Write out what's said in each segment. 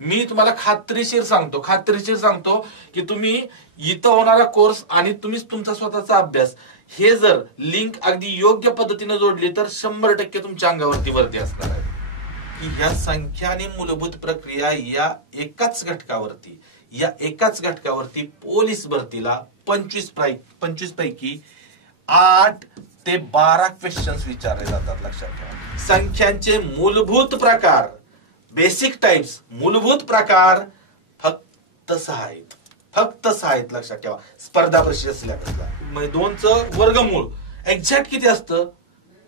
मी तुम्हाला खात्रीशीर सांगतो की तुम्ही इथं होणारा कोर्स आणि तुम्ही तुमचा स्वतःचा अभ्यास हे जर लिंक अगदी योग्य पद्धतीने जोडली तर 100% तुमच्या अंगावरती वरती असणार आहे की ह्या संख्या आणि मूलभूत प्रक्रिया या एकाच घटकावरती पोलीस भरतीला 25 पैकी 8 ते 12 क्वेश्चन्स विचारले जातात. लक्षात ठेवा. संख्यांचे मूलभूत प्रकार, बेसिक टाइप्स, मूलभूत प्रकार फक्त 6 आहेत. लक्षात ठेवा. स्पर्धा परीक्षा सिलेबसला 2चं वर्गमूळ एक्झॅक्ट किती असतं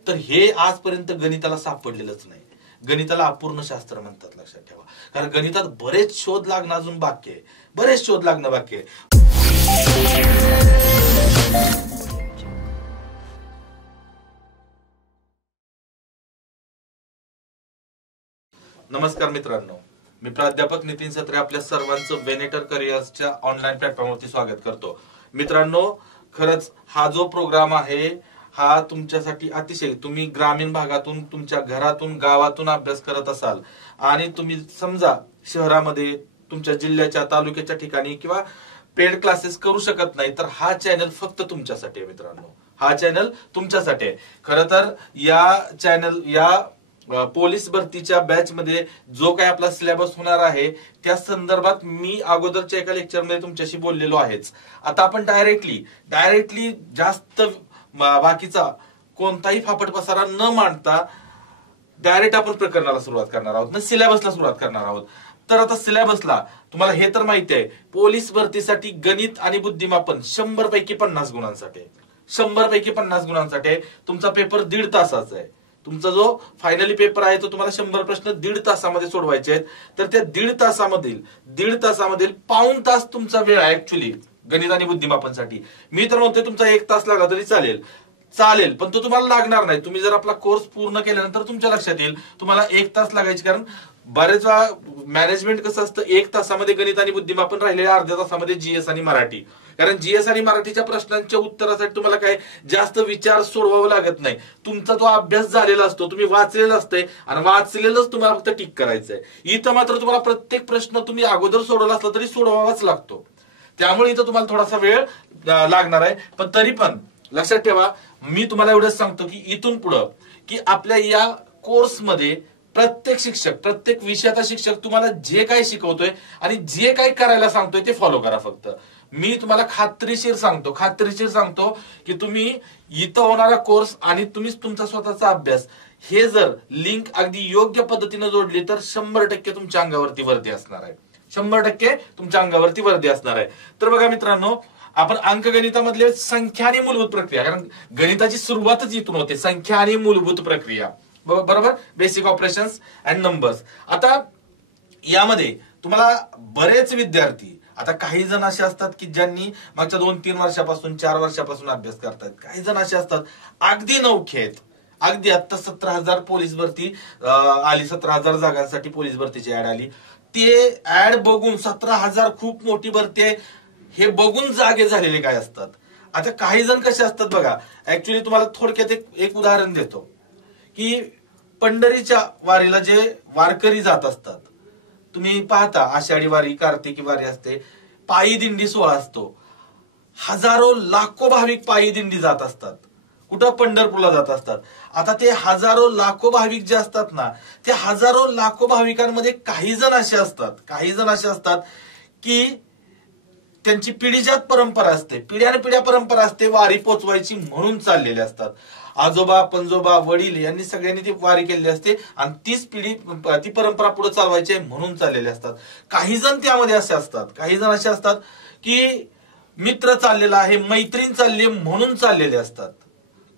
तर हे आजपर्यंत गणिताला सापडलेलंच नाही. गणिताला अपूर्ण शास्त्र म्हणतात. लक्षात ठेवा. कारण गणितात बरेच शोध लागणं अजून बाकी आहे. नमस्कार मित्रांनो, मी प्राध्यापक नितीन सत्रे आपल्या सर्वांचं वेनेटर करिअर्सच्या ऑनलाईन प्लॅटफॉर्मवरती स्वागत करतो. मित्रांनो, खरंच हा जो प्रोग्राम आहे हा तुमच्यासाठी अतिशय, तुम्ही ग्रामीण भागातून, तुमच्या घरातून, गावातून अभ्यास करत असाल आणि तुम्ही समजा शहरामध्ये, तुमच्या जिल्ह्याच्या, तालुक्याच्या ठिकाणी किंवा पेड क्लासेस करू शकत नाही तर हा चॅनल फक्त तुमच्यासाठी आहे. मित्रांनो, हा चॅनल तुमच्यासाठी आहे. खरं तर या पोलीस भरतीच्या बॅच मध्ये जो काही आपला सिलेबस होणार आहे त्या संदर्भात मी अगोदरच्या एका लेक्चरमध्ये तुमच्याशी बोललेलो आहेच. आता आपण डायरेक्टली जास्त बाकीचा कोणताही फापट पसारा न मांडता डायरेक्ट आपण प्रकरणाला सुरुवात करणार आहोत, सिलेबसला सुरुवात करणार आहोत. तर आता सिलेबसला तुम्हाला हे तर माहिती आहे, पोलीस भरतीसाठी गणित आणि बुद्धिमापन 100 पैकी 50 गुणांसाठी, 100 पैकी 50 गुणांसाठी. तुमचा पेपर 1.5 तासाचा आहे. तुमचा जो फायनली पेपर आहे तो तुम्हाला 100 प्रश्न 1.5 तासामध्ये सोडवायचे आहेत. तर त्या 1.5 तासामधील पाऊण तास तुमचा वेळ आहे ऍक्च्युली गणित आणि बुद्धिमापनसाठी. मी तर म्हणतोय तुमचा 1 तास लागला तरी चालेल, पण तो तुम्हाला लागणार नाही. तुम्ही जर आपला कोर्स पूर्ण केल्यानंतर तुमच्या लक्षात येईल तुम्हाला 1 तास लागायचे. कारण बरेच वेळा मॅनेजमेंट कसं असतं, 1 तासामध्ये गणित आणि बुद्धिमापन राहिलेल्या अर्ध्या तासामध्ये जीएस आणि मराठी. कारण जीएस आणि मराठीच्या प्रश्नांच्या उत्तरासाठी तुम्हाला काय जास्त विचार सोडवावं लागत नाही. तुमचा तो अभ्यास झालेला असतो, तुम्ही वाचलेला असतंय आणि वाचलेलंच तुम्हाला फक्त टिक करायचंय. इथं मात्र तुम्हाला प्रत्येक प्रश्न तुम्ही अगोदर सोडवला असला तरी सोडवावाच लागतो. त्यामुळे इथं तुम्हाला थोडासा वेळ लागणार आहे. पण तरी पण लक्षात ठेवा, मी तुम्हाला एवढंच सांगतो की इथून पुढं की आपल्या या कोर्समध्ये प्रत्येक विषयाचा शिक्षक तुम्हाला जे काही शिकवतोय आणि जे काही करायला सांगतोय ते फॉलो करा. फक्त मी तुम्हाला खात्रीशीर सांगतो की तुम्ही इथं होणारा कोर्स आणि तुम्ही तुमचा स्वतःचा अभ्यास हे जर लिंक अगदी योग्य पद्धतीने जोडली तर 100% तुमच्या अंगावरती वरती असणार आहे. 100% तुमच्या अंगावरती वरती असणार आहे. तर बघा मित्रांनो, आपण अंकगणितामधले संख्या आणि मूलभूत प्रक्रिया, कारण गणिताची सुरुवातच इथून होते, संख्या आणि मूलभूत प्रक्रिया, बरोबर, बेसिक ऑपरेशन्स अँड नंबर्स. आता यामध्ये तुम्हाला बरेच विद्यार्थी, आता काही जण असे असतात की ज्यांनी मागच्या 2-3 वर्षापासून 4 वर्षापासून अभ्यास करतात. काही जण असे असतात अगदी नवखे आहेत. अगदी आता 17,000 पोलीस भरती आली, 17,000 जागांसाठी पोलीस भरतीची ऍड आली. ते ऍड बघून 17,000 खूप मोठी भरती आहे हे बघून जागे झालेले काय असतात. आता काही जण कसे असतात बघा, ऍक्च्युली तुम्हाला थोडक्यात एक उदाहरण देतो की पंढरीच्या वारीला जे वारकरी जात असतात, तुम्ही पाहता आषाढी वारी, कार्तिकी वारी असते, पायी दिंडी सोहळा असतो. हजारो लाखो भाविक पायी दिंडी जात असतात. कुठं? पंढरपूरला जात असतात. आता ते हजारो लाखो भाविक जे असतात ना, त्या हजारो लाखो भाविकांमध्ये काही जण असे असतात की त्यांची पिढीजात परंपरा असते, पिढ्यानपिढ्या परंपरा असते, वारी पोचवायची म्हणून चाललेले असतात. आजोबा, पणजोबा, वडील यांनी सगळ्यांनी ती वारी केलेली असते आणि ती परंपरा पुढे चालवायची म्हणून चाललेले असतात. काही जण त्यामध्ये असे असतात की मित्र चाललेला आहे, मैत्रीण चालली म्हणून चाललेले असतात.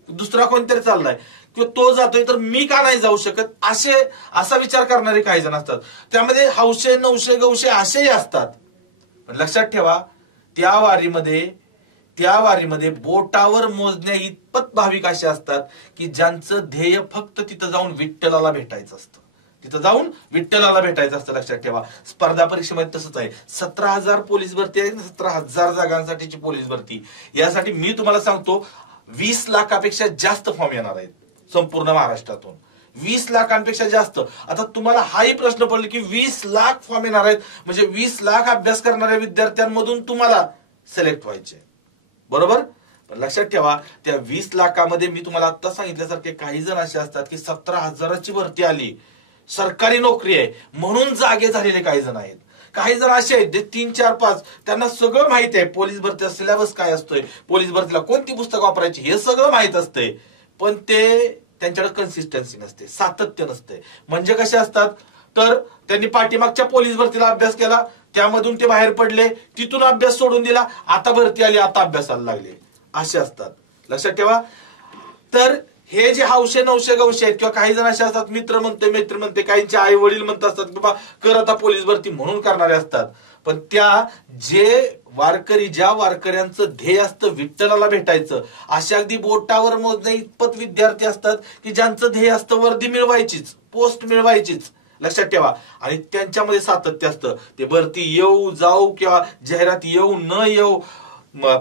दुसरा कोणतरी चाललाय किंवा तो जातोय तर मी का नाही जाऊ शकत, असा विचार करणारे काही जण असतात. त्यामध्ये हौशे, नवशे, गवशे असेही असतात. पण लक्षात ठेवा, त्या वारीमध्ये बोटावर मोजण्या इतपत भाविक असे असतात की ज्यांचं ध्येय फक्त तिथं जाऊन विठ्ठलाला भेटायचं असतं. लक्षात ठेवा, स्पर्धा परीक्षेमध्ये तसंच आहे. 17,000 पोलीस भरती आहे, 17,000 जागांसाठीची पोलीस भरती. यासाठी मी तुम्हाला सांगतो 20 लाखापेक्षा जास्त फॉर्म येणार आहेत संपूर्ण महाराष्ट्रातून. 20 लाखांपेक्षा जास्त. आता तुम्हाला हाही प्रश्न पडले की 20 लाख फॉर्म येणार आहेत, म्हणजे 20 लाख अभ्यास करणाऱ्या विद्यार्थ्यांमधून तुम्हाला सिलेक्ट व्हायचे, बरोबर. पण लक्षात ठेवा, त्या 20 लाखामध्ये मी तुम्हाला आता सांगितल्यासारखे काही जण असे असतात की 17,000ची भरती आली, सरकारी नोकरी आहे म्हणून जागे झालेले काही जण आहेत. काही जण असे आहेत जे 3, 4, 5 त्यांना सगळं माहिती आहे, पोलीस भरतीचा सिलेबस काय असतोय, पोलीस भरतीला कोणती पुस्तकं वापरायची हे सगळं माहित असते, पण ते त्यांच्याकडे कन्सिस्टन्सी नसते, सातत्य नसते. म्हणजे कसे असतात, तर त्यांनी पाठीमागच्या पोलीस भरतीला अभ्यास केला, त्यामधून ते बाहेर पडले, तिथून अभ्यास सोडून दिला, आता भरती आली, आता अभ्यासाला लागले, असे असतात. लक्षात ठेवा. तर हे जे हौशे नवशे गवशे आहेत, किंवा काही जण असे असतात, मित्र म्हणते, काहींचे आई वडील म्हणत असतात बाबा कर आता पोलीस भरती म्हणून करणारे असतात. पण त्या ज्या वारकऱ्यांचं ध्येय असतं विठ्ठलाला भेटायचं, अशा अगदी बोटावर मोजण्या इतपत विद्यार्थी असतात की ज्यांचं ध्येय असतं वर्दी मिळवायचीच, पोस्ट मिळवायचीच. लक्षात ठेवा. आणि त्यांच्यामध्ये सातत्य असतं. ते भरती येऊ जाऊ किंवा जाहिरात येऊ न येऊ,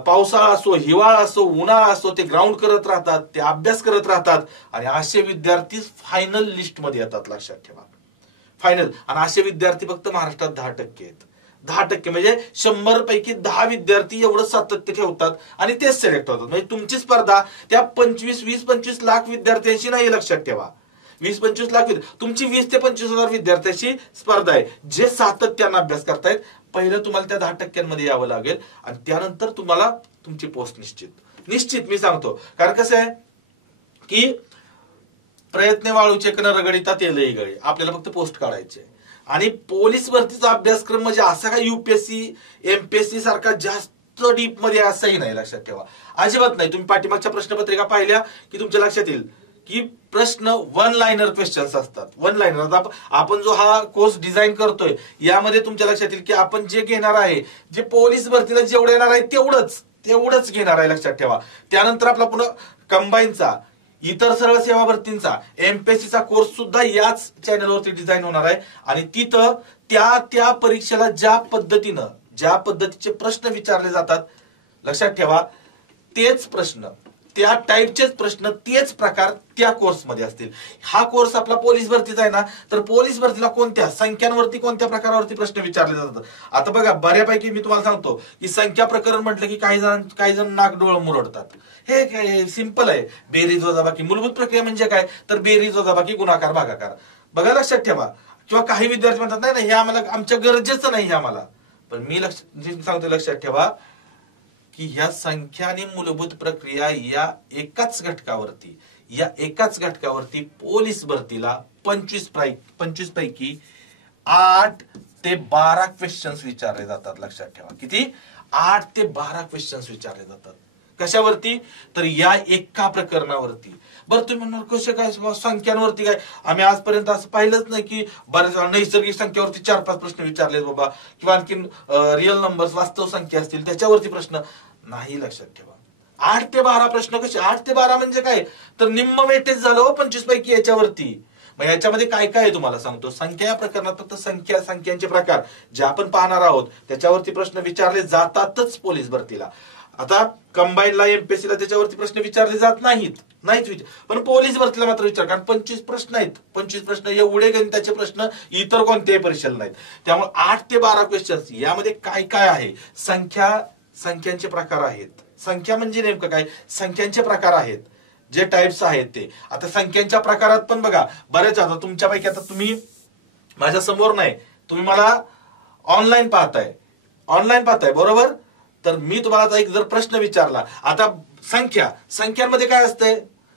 पावसाळा असो, हिवाळा असो, उन्हाळा असो, ते ग्राउंड करत राहतात, ते अभ्यास करत राहतात. आणि असे विद्यार्थी फायनल लिस्ट मध्ये येतात. लक्षात ठेवा, फायनल. आणि असे विद्यार्थी फक्त महाराष्ट्रात 10% आहेत. 10% म्हणजे 100 पैकी 10 विद्यार्थी एवढं सातत्य ठेवतात आणि तेच सिलेक्ट होतात. म्हणजे तुमची स्पर्धा त्या 20-25 लाख विद्यार्थ्यांशी नाही. लक्षात ठेवा, 20-25 लाख तुमची 20 ते 25,000 विद्यार्थ्यांशी स्पर्धा आहे, जे सातत्याने अभ्यास करतायत. पहिलं तुम्हाला त्या 10% यावं लागेल आणि त्यानंतर तुम्हाला तुमची पोस्ट निश्चित मी सांगतो. कारण कसं आहे की प्रयत्न वाळूचे कण रगडिता तेलही गळे, आपल्याला फक्त पोस्ट काढायचे. आणि पोलीस भरतीचा अभ्यासक्रम म्हणजे असा काय युपीएससी एमपीएससी सारखा जास्त डीप मध्ये असंही नाही. लक्षात ठेवा, अजिबात नाही. तुम्ही पाठीमागच्या प्रश्नपत्रिका पाहिल्या की तुमच्या लक्षात येईल की प्रश्न 1 लाइनर क्वेश्चन्स असतात. 1 लाइनर. आपण जो हा कोर्स डिझाईन करतोय यामध्ये तुमच्या लक्षात येईल की आपण जे घेणार आहे, जे पोलीस भरतीला जेवढं येणार आहे तेवढंच घेणार आहे. लक्षात ठेवा. त्यानंतर आपला पुन्हा कंबाईनचा, इतर सरळ सेवा भरतींचा, एमपीएससीचा कोर्स सुद्धा याच चॅनलवरती डिझाईन होणार आहे. आणि तिथं त्या परीक्षेला ज्या पद्धतीचे प्रश्न विचारले जातात, लक्षात ठेवा, तेच प्रश्न, त्या टाईपचेच प्रश्न, तेच प्रकार त्या कोर्समध्ये असतील. हा कोर्स आपला पोलीस भरतीचा आहे ना, तर पोलीस भरतीला कोणत्या संख्यांवरती, कोणत्या प्रकारावरती प्रश्न विचारले जातात. आता बघा, बऱ्यापैकी मी तुम्हाला सांगतो की संख्या प्रकरण म्हटलं की काही जण नाक डोळं मुरडतात. हे सिंपल आहे. बेरीज वजाबाकी, मूलभूत प्रक्रिया म्हणजे काय, तर बेरीज वजाबाकी गुणाकार भागाकार. बघा, लक्षात ठेवा. किंवा काही विद्यार्थी म्हणतात नाही हे आम्हाला आमच्या गरजेचं नाही आम्हाला, पण मी सांगतो लक्षात ठेवा की ह्या संख्या आणि मूलभूत प्रक्रिया या एकाच घटकावरती पोलीस भरतीला 25 पैकी 8 ते 12 क्वेश्चन्स विचारले जातात. लक्षात ठेवा, किती? 8 ते 12 क्वेश्चन्स विचारले जातात. कशावरती? तर या एका प्रकरणावरती. बरं, तुम्ही म्हणणार कसे काय संख्यांवरती काय, आम्ही आजपर्यंत असं पाहिलंच नाही की बऱ्याच नैसर्गिक संख्येवरती 4-5 प्रश्न विचारले बाबा, किंवा आणखीन रिअल नंबर्स, वास्तव संख्या असतील त्याच्यावरती प्रश्न नाही. लक्षात ठेवा, 8 ते 12 प्रश्न. कसे 8 ते 12 म्हणजे काय, तर निम्म वेटेज झालं 25 पैकी याच्यावरती. मग याच्यामध्ये काय काय आहे तुम्हाला सांगतो. संख्या या प्रकरणात फक्त संख्यांचे प्रकार जे आपण पाहणार आहोत त्याच्यावरती प्रश्न विचारले जातातच पोलीस भरतीला. आता कंबाईनला, एमपीएससीला त्याच्यावरती प्रश्न विचारले जात नाहीत, पण पोलीस भरतीला मात्र विचार. कारण 25 प्रश्न आहेत. 25 प्रश्न एवढे गणिताचे प्रश्न इतर कोणत्याही परीक्षेला नाहीत. त्यामुळे 8 ते 12 क्वेश्चन्स. यामध्ये काय काय आहे, संख्यांचे प्रकार आहेत. संख्या म्हणजे नेमकं काय, संख्यांचे प्रकार आहेत, जे टाइप्स आहेत ते. आता संख्यांच्या प्रकारात पण बघा, बरेच आता तुमच्यापैकी, आता तुम्ही माझ्या समोर नाही, तुम्ही मला ऑनलाईन पाहताय बरोबर. तर मी तुम्हाला आता एक जर प्रश्न विचारला, आता संख्यांमध्ये काय असतंय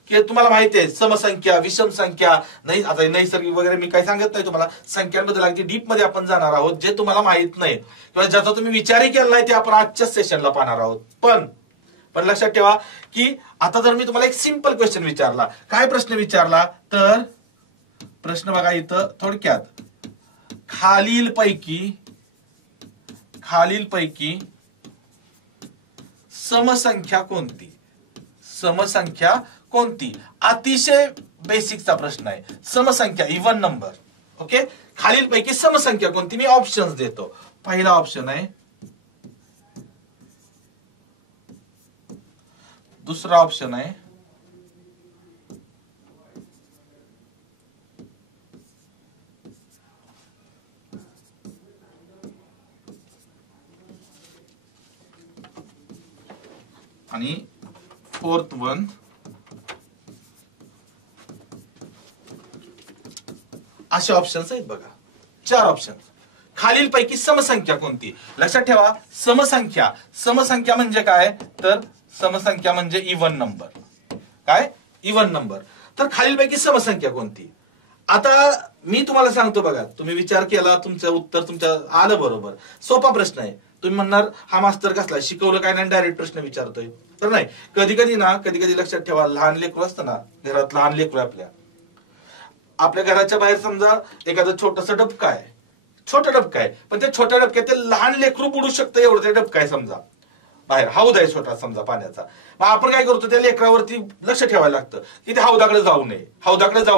की तुम्हाला माहिती आहे, समसंख्या, विषम संख्या, नाही आता नैसर्गिक वगैरे मी काही सांगत नाही तुम्हाला. संख्यांबद्दल अगदी डीप मध्ये आपण जाणार आहोत, जे तुम्हाला माहित नाही किंवा ज्याचा तुम्ही विचारही केला नाही ते आपण आजच्या सेशनला पाहणार आहोत. पण लक्षात ठेवा की आता जर मी तुम्हाला एक सिंपल क्वेश्चन विचारला, काय प्रश्न विचारला, तर प्रश्न बघा इथं थोडक्यात, खालीलपैकी समसंख्या कोणती? अतिशय बेसिकचा प्रश्न आहे. समसंख्या, इव्हन नंबर. ओके, खालीलपैकी समसंख्या कोणती? मी ऑप्शन्स देतो. पहिला ऑप्शन आहे, दुसरा ऑप्शन आहे, आणि फोर्थ वन असे ऑप्शन्स आहेत बघा, 4 ऑप्शन. खालीलपैकी समसंख्या कोणती? लक्षात ठेवा, समसंख्या, समसंख्या म्हणजे काय? तर समसंख्या म्हणजे इव्हन नंबर. काय? Even number. तर खालीलपैकी समसंख्या कोणती? आता मी तुम्हाला सांगतो बघा, तुम्ही विचार केला, तुमचं उत्तर तुमच्या आलं बरोबर. सोपा प्रश्न आहे. तुम्ही म्हणणार हा मास्तर कसला, शिकवलं काय नाही, डायरेक्ट प्रश्न विचारतोय. तर नाही, कधी कधी लक्षात ठेवा, लहान लेकरू असतं ना, घरात लहान लेकरू आपल्या घराच्या बाहेर समजा एखादं छोटंसं डबका आहे, छोटा डबका आहे, पण त्या छोट्या डबक्यात ते लहान लेकरू बुडू शकतं एवढं ते डबका आहे. समजा बाहेर हौद आहे छोटा समजा पाण्याचा, मग आपण काय करतो, त्या लेकरावरती लक्ष ठेवायला लागतं की ते हौदाकडे जाऊ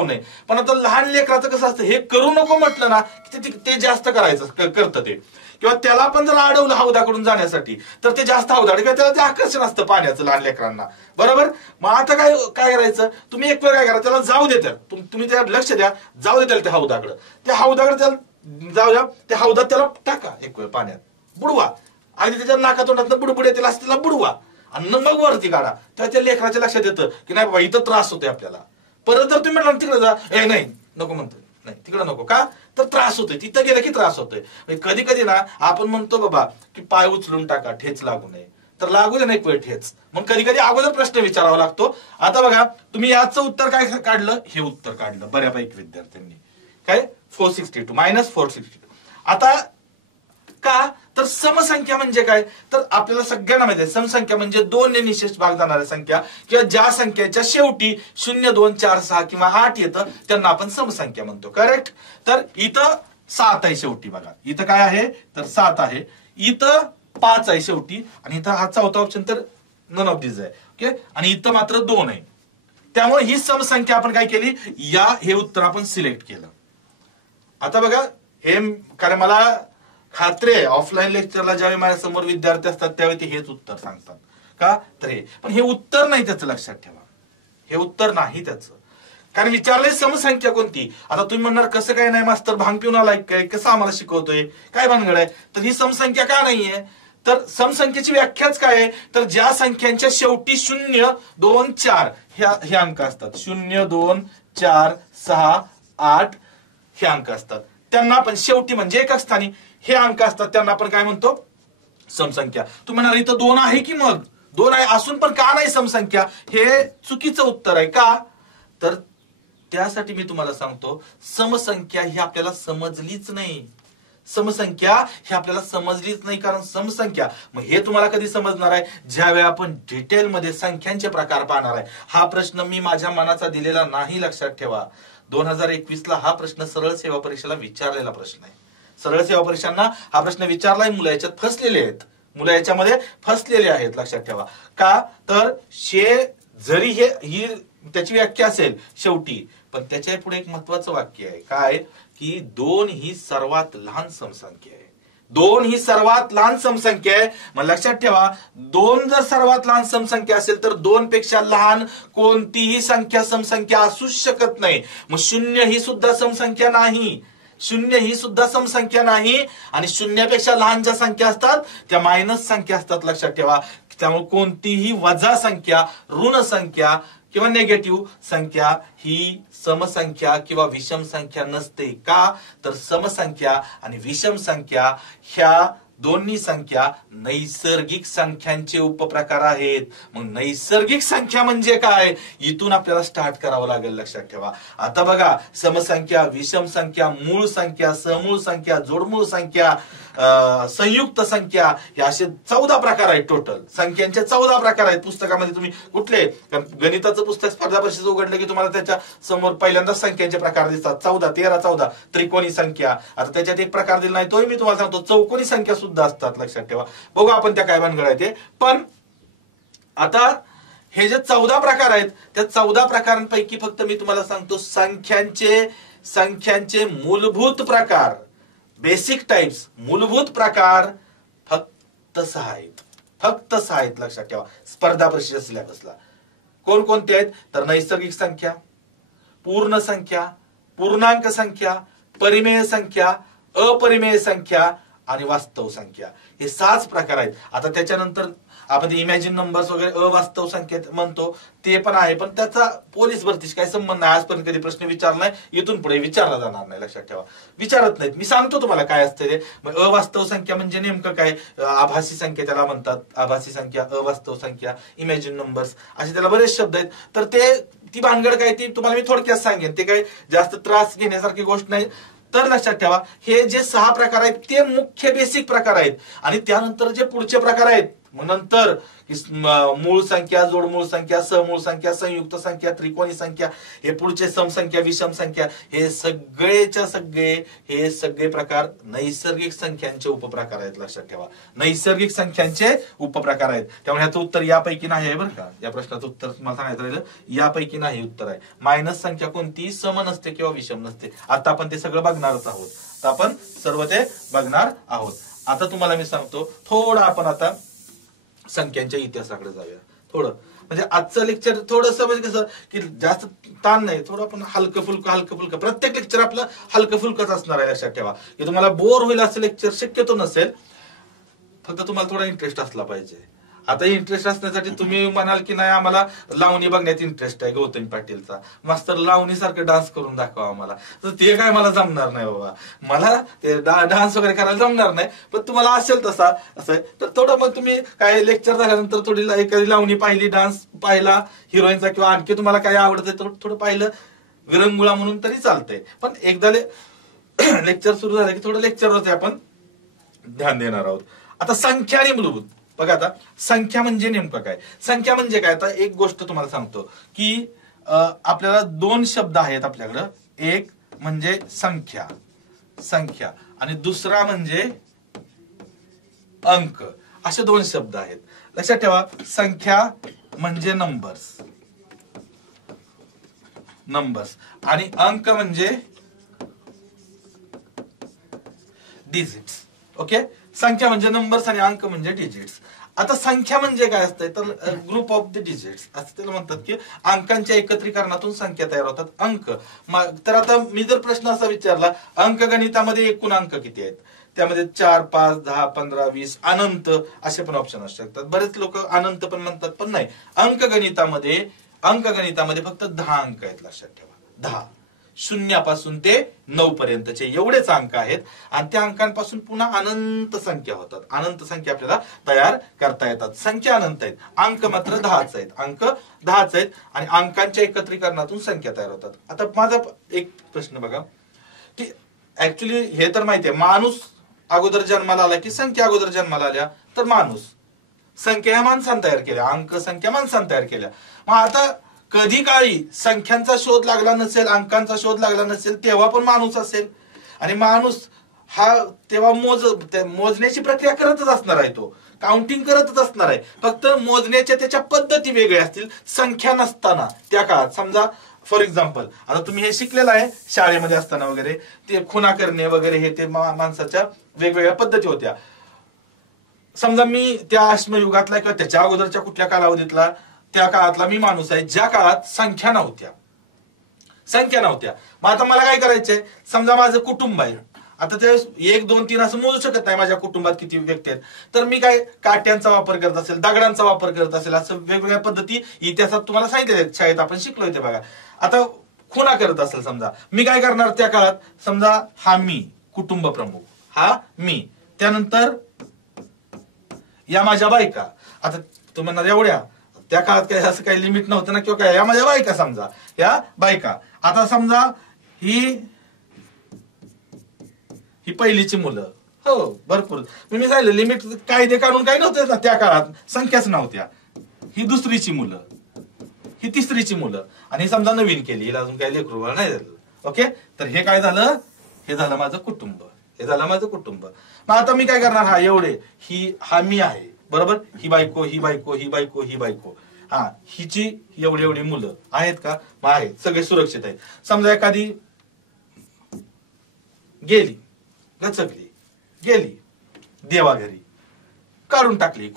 नये. पण आता लहान लेकराचं कसं असतं, हे करू नको म्हटलं ना ते जास्त करायचं करतं ते, किंवा त्याला पण जर अडवलं हौदाकडून जाण्यासाठी तर ते जास्त हौदाकडे, किंवा त्याला ते आकर्षण असतं पाण्याचं लहान लेकरांना, बरोबर. मग आता काय करायचं, तुम्ही एक वेळ काय करा, त्याला जाऊ देतात, तुम्ही त्याला लक्ष द्या, जाऊ देताल त्या हौदाकडे त्याला जाऊ द्या, त्या हौदात त्याला टाका, एक वेळ पाण्यात बुडवा, आणि त्याच्या नाकातोंडात बुडबुड येतील असं त्याला बुडवा, आणि मग वरती काढा. त्या लेकराच्या लक्षात येतं की नाही बाबा इथं त्रास होतोय आपल्याला. परत जर तुम्ही म्हटलं तिकडे जा, हे नाही नको म्हणतोय, नाही तिकडे नको, का तर त्रास होतोय, तिथं गेलं की त्रास होतोय. कधी कधी ना आपण म्हणतो बाबा की पाय उचलून टाका, ठेच लागू नये, तर लागू दे नाही वेळ ठेच. मग कधी कधी अगोदर प्रश्न विचारावा लागतो. आता बघा, तुम्ही याचं उत्तर काय काढलं, हे उत्तर काढलं बऱ्यापैकी विद्यार्थ्यांनी, काय -462 -462. आता का तर समसंख्या म्हणजे काय, तर आपल्याला सगळ्यांना माहिती आहे, समसंख्या म्हणजे 2 ने निशेष भाग जाणाऱ्या संख्या, किंवा ज्या संख्येच्या शेवटी 0, 2, 4, 6 किंवा 8 येतं त्यांना आपण समसंख्या म्हणतो. करेक्ट. तर इथं 7 आहे शेवटी, बघा इथं काय आहे तर 7 आहे, इथं 5 आहे शेवटी, आणि इथं हा चौथा ऑप्शन तर नन ऑफ दिस आहे. ओके. आणि इथं मात्र 2 आहे. त्यामुळे ही समसंख्या आपण काय केली, हे उत्तर आपण सिलेक्ट केलं. आता बघा, हे कारण मला खात्री आहे ऑफलाईन लेक्चरला ज्यावेळी माझ्या समोर विद्यार्थी असतात त्यावेळी ते हेच उत्तर सांगतात. का तर हे, पण हे उत्तर नाही त्याचं, लक्षात ठेवा, हे उत्तर नाही त्याचं. कारण विचारलंय समसंख्या कोणती. आता तुम्ही म्हणणार कसं काय नाही मास्तर, भांग पिऊन आलाय काय, कसं आम्हाला शिकवतोय, काय भानगड आहे. तर ही समसंख्या का नाहीये, तर समसंख्येची व्याख्याच काय आहे, तर ज्या संख्यांच्या शेवटी 0, 2, 4 हे अंक असतात, 0, 2, 4, 6, 8 हे अंक असतात, त्यांना आपण शेवटी म्हणजे एका स्थानी हे अंक असतात, त्यांना आपण काय म्हणतो, समसंख्या. तुम्ही म्हणाल इथं 2 आहे की, मग 2 आहे असून पण का नाही समसंख्या, हे चुकीचं उत्तर आहे. का तर त्यासाठी मी तुम्हाला सांगतो, समसंख्या ही आपल्याला समजलीच नाही. समसंख्या ही आपल्याला समजलीच नाही, कारण समसंख्या मग हे तुम्हाला कधी समजणार आहे, ज्यावेळी आपण डिटेलमध्ये संख्यांचे प्रकार पाहणार आहे. हा प्रश्न मी माझ्या मनाचा दिलेला नाही, लक्षात ठेवा. 2021 ला हा प्रश्न सरळ सेवा परीक्षेला विचारलेला प्रश्न आहे. सरळ सेवा परीक्षांना हा प्रश्न विचारलाय, मुलं याच्यात फसलेले आहेत, मुलं याच्यामध्ये फसलेले आहेत, लक्षात ठेवा. का तर जरी ही त्याची व्याख्या असेल शेवटी, पण त्याच्या पुढे एक महत्वाचं वाक्य आहे, काय की 2 ही सर्वात लहान समसंख्या आहे. 2 ही सर्वात लहान समसंख्या आहे. मग लक्षात ठेवा, 2 जर सर्वात लहान समसंख्या असेल तर 2 पेक्षा लहान कोणतीही संख्या समसंख्या असूच शकत नाही. मग 0 ही सुद्धा समसंख्या नाही, 0 ही सुद्धा समसंख्या नाही, आणि 0पेक्षा लहान ज्या संख्या असतात त्या मायनस संख्या असतात, लक्षात ठेवा. त्यामुळे कोणतीही वजा संख्या, ऋण संख्या किंवा निगेटिव्ह संख्या ही समसंख्या किंवा विषम संख्या नसते. का तर समसंख्या आणि विषम संख्या ह्या दोन्ही संख्या नैसर्गिक संख्यांचे उपप्रकार आहेत. मग नैसर्गिक संख्या म्हणजे काय, इथून आपल्याला स्टार्ट करावं लागेल, लक्षात ठेवा. आता बघा, समसंख्या, विषम संख्या, मूळ संख्या, समूळ संख्या, जोडमूळ संख्या, संयुक्त संख्या, हे असे 14 प्रकार आहेत. टोटल संख्यांचे 14 प्रकार आहेत. पुस्तकामध्ये तुम्ही कुठले गणिताचं पुस्तक स्पर्धा परीक्षेचं उघडलं की तुम्हाला त्याच्या समोर पहिल्यांदा संख्यांचे प्रकार दिसतात, 14, 13, 14. त्रिकोणी संख्या, आता त्याच्यात एक प्रकार दिला नाही, तोही मी तुम्हाला सांगतो. चौकोनी संख्या सुद्धा असतात, लक्षात ठेवा. बघू आपण त्या काय भानगड आहे ते. पण आता हे जे 14 प्रकार आहेत, त्या 14 प्रकारांपैकी फक्त मी तुम्हाला सांगतो संख्यांचे मूलभूत प्रकार, बेसिक टाइप्स, मूलभूत प्रकार फक्त 6 आहेत. फक्त 6 आहेत, लक्षात ठेवा. स्पर्धा परीक्षेच्या सिलेबसला कोणकोणते आहेत तर नैसर्गिक संख्या, पूर्ण संख्या, पूर्णांक संख्या, परिमेय संख्या, अपरिमेय संख्या आणि वास्तव संख्या हे 6च प्रकार आहेत. आता त्याच्यानंतर आपण इमॅजिन नंबर्स वगैरे अवास्तव संख्या म्हणतो ते पण आहे, पण त्याचा पोलीस भरतीशी काही संबंध नाही. आजपर्यंत कधी प्रश्न विचारला नाही, इथून पुढे विचारला जाणार नाही, लक्षात ठेवा. विचारत नाहीत. मी सांगतो तुम्हाला काय असतं ते. अवास्तव संख्या म्हणजे नेमकं काय? आभासी संख्या त्याला म्हणतात. आभासी संख्या, अवास्तव संख्या, इमॅजिन नंबर्स असे त्याला बरेच शब्द आहेत. तर ती भानगड काय ती तुम्हाला मी थोडक्यात सांगेन. ते काही जास्त त्रास घेण्यासारखी गोष्ट नाही. तर लक्षात ठेवा, हे जे 6 प्रकार आहेत ते मुख्य बेसिक प्रकार आहेत. आणि त्यानंतर जे पुढचे प्रकार आहेत मग नंतर मूळ संख्या, जोडमूळ संख्या, सहमूळ संख्या, संयुक्त संख्या, त्रिकोणी संख्या, हे पुढचे समसंख्या, विषम संख्या, हे सगळे प्रकार नैसर्गिक संख्यांचे उपप्रकार आहेत. लक्षात ठेवा, नैसर्गिक संख्यांचे उपप्रकार आहेत. त्यामुळे ह्याचं उत्तर यापैकी नाही आहे बरं का. या प्रश्नाचं उत्तर मला सांगायचं राहिलं, यापैकी नाही उत्तर आहे. मायनस संख्या कोणती? सम नसते किंवा विषम नसते. आता आपण ते सगळं बघणारच आहोत. आता आपण सर्व ते बघणार आहोत. आता तुम्हाला मी सांगतो, थोडं आपण आता संख्यांच्या इतिहासाकडे जाऊया. थोडं म्हणजे आजचं लेक्चर थोडंसं म्हणजे कसं की जास्त ताण नाही, थोडं आपण हलकं फुलकं. प्रत्येक लेक्चर आपलं हलकं फुलकंच असणार आहे. लक्षात ठेवा, की तुम्हाला बोर होईल असं लेक्चर शक्यतो नसेल. फक्त तुम्हाला थोडा इंटरेस्ट असला पाहिजे. आता इंटरेस्ट असण्यासाठी तुम्ही म्हणाल की नाही आम्हाला लावणी बघण्यात इंटरेस्ट आहे गौतमी पाटीलचा, मास्तर लावणी सारखं डान्स करून दाखवा आम्हाला. तर ते काय मला जमणार नाही बाबा. मला ते डान्स वगैरे करायला जमणार नाही. पण तुम्हाला असेल तसा असं तर थोडं मग तुम्ही काय लेक्चर झाल्यानंतर थोडी एखादी लावणी पाहिली, डान्स पाहिला हिरोईनचा, किंवा आणखी तुम्हाला काय आवडतं थोडं पाहिलं विरंगुळा म्हणून तरी चालतंय. पण एकदा लेक्चर सुरू झालं की थोडं लेक्चरवरती आपण ध्यान देणार आहोत. आता संख्या आणि मूलभूत बघा. आता संख्या म्हणजे नेमकं काय? संख्या म्हणजे काय? आता एक गोष्ट तुम्हाला सांगतो की आपल्याला 2 शब्द आहेत आपल्याकडं. एक म्हणजे संख्या आणि दुसरा म्हणजे अंक. असे 2 शब्द आहेत. लक्षात ठेवा, संख्या म्हणजे नंबर्स आणि अंक म्हणजे डिजिट्स. ओके, संख्या म्हणजे नंबर्स आणि अंक म्हणजे डिजिट्स. आता संख्या म्हणजे काय असतंय तर ग्रुप ऑफ द डिजिट्स असं त्याला म्हणतात, की अंकांच्या एकत्रीकरणातून संख्या तयार होतात. अंक तर आता मी जर प्रश्न असा विचारला, अंकगणितामध्ये एकूण अंक किती आहेत? त्यामध्ये 4, 5, 10, 15, 20 अनंत असे पण ऑप्शन असू शकतात. बरेच लोक अनंत पण म्हणतात, पण नाही. अंकगणितामध्ये फक्त 10 अंक आहेत. लक्षात ठेवा, 10. 0 पासून ते 9 पर्यंतचे एवढेच अंक आहेत. आणि त्या अंकांपासून पुन्हा अनंत संख्या होतात. अनंत संख्या आपल्याला तयार करता येतात. संख्या अनंत आहेत, अंक मात्र 10च आहेत. आणि अंकांच्या एकत्रीकरणातून संख्या तयार होतात. आता माझा एक प्रश्न बघा, की ऍक्च्युली हे तर माहितीये, माणूस अगोदर जन्माला आला की संख्या अगोदर जन्माला आल्या, तर माणूस संख्या ह्या माणसाने तयार केल्या, अंक संख्या माणसाने तयार केल्या. मग आता कधी काळी संख्यांचा शोध लागला नसेल, अंकांचा शोध लागला नसेल, तेव्हा पण माणूस असेल. आणि माणूस हा तेव्हा मोजण्याची प्रक्रिया करतच असणार आहे. तो काउंटिंग करतच असणार आहे. फक्त मोजण्याच्या त्याच्या पद्धती वेगळ्या असतील. संख्या नसताना त्या काळात, समजा फॉर एक्झाम्पल, आता तुम्ही हे शिकलेलं आहे शाळेमध्ये असताना वगैरे, ते खुणा करणे वगैरे, हे ते माणसाच्या वेगवेगळ्या पद्धती होत्या. समजा मी त्या अश्मयुगातला किंवा त्याच्या अगोदरच्या कुठल्या कालावधीतला, त्या काळातला मी माणूस आहे, ज्या काळात संख्या नव्हत्या. मग आता मला काय करायचंय, समजा माझं कुटुंब आहे. आता ते 1, 2, 3 असं मोजू शकत नाही माझ्या कुटुंबात किती व्यक्ती आहेत. तर मी काय काट्यांचा वापर करत असेल, दगडांचा वापर करत असेल, असं वेगवेगळ्या पद्धती इतिहासात तुम्हाला सांगितले, शाळेत आपण शिकलोय ते बघा. आता खुणा करत असेल समजा, मी काय करणार त्या काळात, समजा हा मी कुटुंब प्रमुख, हा मी, त्यानंतर या माझ्या बायका. आता तुम्ही म्हणणार एवढ्या, त्या काळात काही असं काही लिमिट नव्हतं ना, किंवा काय, या माझ्या बायका, समजा या बायका. आता समजा ही पहिलीची मुलं, हो भरपूर. मी सांगितलं लिमिट, कायदे कानून काही नव्हते ना त्या काळात, संख्याच नव्हत्या. ही दुसरीची मुलं, ही तिसरीची मुलं, आणि समजा नवीन केली, हिला अजून काही लेकरू नाही झालं. ओके, तर हे काय झालं, हे झालं माझं कुटुंब. मग आता मी काय करणार, हा एवढे, हा मी आहे बरोबर, ही बायको, हा हिची एवढी मुलं आहेत का, मग आहेत, सगळे सुरक्षित आहेत. समजा एखादी गचकली गेली देवाघरी, काढून टाकली,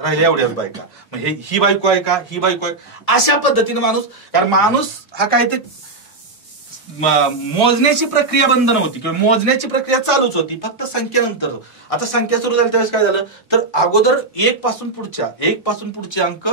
राहिल्या एवढ्याच बायका. मग ही बायको आहे का, ही बायको आहे, अशा पद्धतीने माणूस, कारण माणूस हा काय ते मोजण्याची प्रक्रिया बंद नव्हती किंवा मोजण्याची प्रक्रिया चालूच होती, फक्त संख्येनंतर. आता संख्या सुरू झाली त्यावेळेस काय झालं तर अगोदर एक पासून पुढचे अंक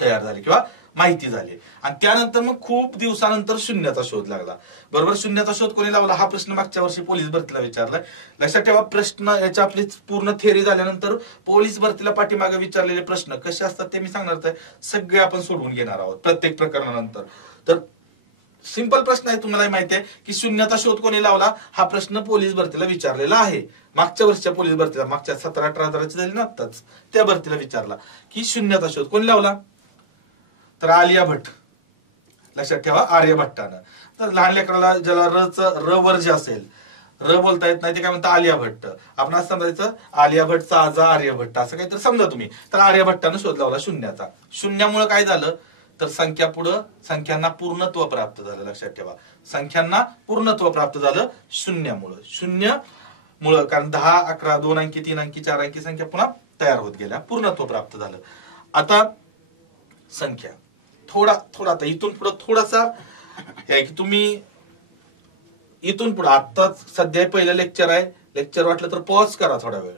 तयार झाले किंवा माहिती झाली आणि त्यानंतर मग खूप दिवसानंतर शून्याचा शोध लागला. बरोबर, शून्याचा शोध कोणी लावला हा प्रश्न मागच्या वर्षी पोलीस भरतीला विचारलाय. लक्षात ठेवा, प्रश्न याच्या आपली पूर्ण थेअरी झाल्यानंतर पोलीस भरतीला पाठीमागे विचारलेले प्रश्न कसे असतात ते मी सांगणार आहे. सगळे आपण सोडवून घेणार आहोत प्रत्येक प्रकरणानंतर. तर सिंपल प्रश्न आहे, तुम्हाला माहिती आहे की शून्याचा शोध कोणी लावला हा प्रश्न पोलीस भरतीला विचारलेला आहे. मागच्या वर्षीच्या पोलीस भरतीला, मागच्या 17-18 झाली ना आताच, त्या भरतीला विचारला की शून्याचा शोध कोणी लावला तर आलिया भट्ट. लक्षात ठेवा, आर्यभट्टानं. तर लहान लेकराला ज्याला र वर्ज असेल, र बोलता येत नाही ते काय म्हणतात आलिया भट्ट. आपण असं समजायचं आलिया भट्टचा आजा आर्यभट्ट असं काहीतरी समजा तुम्ही. तर आर्यभट्टानं शोध लावला शून्याचा. शून्यामुळे काय झालं तर संख्यांना पूर्णत्व प्राप्त झालं. लक्षात ठेवा, संख्यांना पूर्णत्व प्राप्त झालं शून्यमुळं. कारण 10, 11, 2 अंकी, 3 अंकी, 4 अंकी संख्या पुन्हा तयार होत गेल्या, पूर्णत्व प्राप्त झालं. आता संख्या थोडा आता इथून पुढे थोडासा की तुम्ही इथून पुढे, आता सध्या पहिलं लेक्चर आहे, लेक्चर वाटलं तर पॉज करा थोडा वेळ,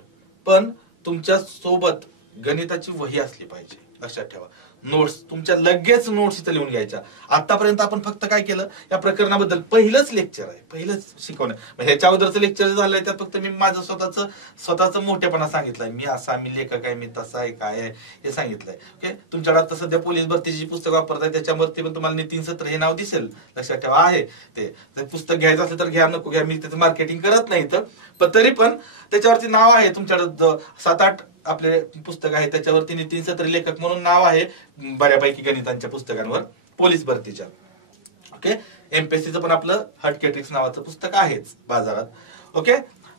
पण तुमच्या सोबत गणिताची वही असली पाहिजे. लक्षात ठेवा, नोट्स तुमच्या लगेच नोट्स इथं लिहून घ्यायच्या. आतापर्यंत आपण फक्त काय केलं या प्रकरणाबद्दल पहिलंच लेक्चर आहे, पहिलंच शिकवणं. ह्याच्या अगोदरचं लेक्चर झालंय त्यात फक्त मी माझं स्वतःच मोठेपणा सांगितलंय. मी असा, मी लेखक आहे, मी तसा आहे, काय आहे हे सांगितलंय. ओके, तुमच्याकडे आता सध्या पोलीस भरतीची पुस्तक वापरताय त्याच्यावरती पण तुम्हाला नितीन सत्र हे नाव दिसेल. लक्षात ठेवा, आहे ते. जर पुस्तक घ्यायचं असेल तर घ्या, नको घ्या, मी त्याचं मार्केटिंग करत नाही तर, पण तरी पण त्याच्यावरती नाव आहे. तुमच्याकडे 7-8 आपले पुस्तक आहे त्याच्यावरती नितीन सत्री लेखक म्हणून नाव आहे बऱ्यापैकी गणितांच्या पुस्तकांवर पोलीस भरतीच्या. ओके, एमपीएससीचं पण आपलं हटकेट्रिक्स नावाचं पुस्तक आहेच बाजारात. ओके,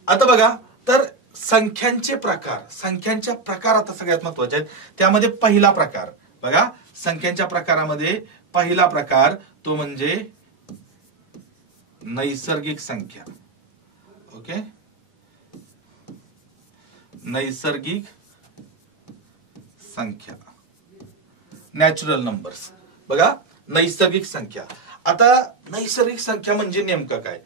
आता बघा तर संख्यांचे प्रकार आता सगळ्यात महत्वाचे आहेत. त्यामध्ये पहिला प्रकार बघा, संख्यांच्या प्रकारामध्ये पहिला प्रकार तो म्हणजे नैसर्गिक संख्या. ओके, नैसर्गिक संख्या, नॅचरल नंबर्स. बघा, नैसर्गिक संख्या. आता नैसर्गिक संख्या म्हणजे नेमकं काय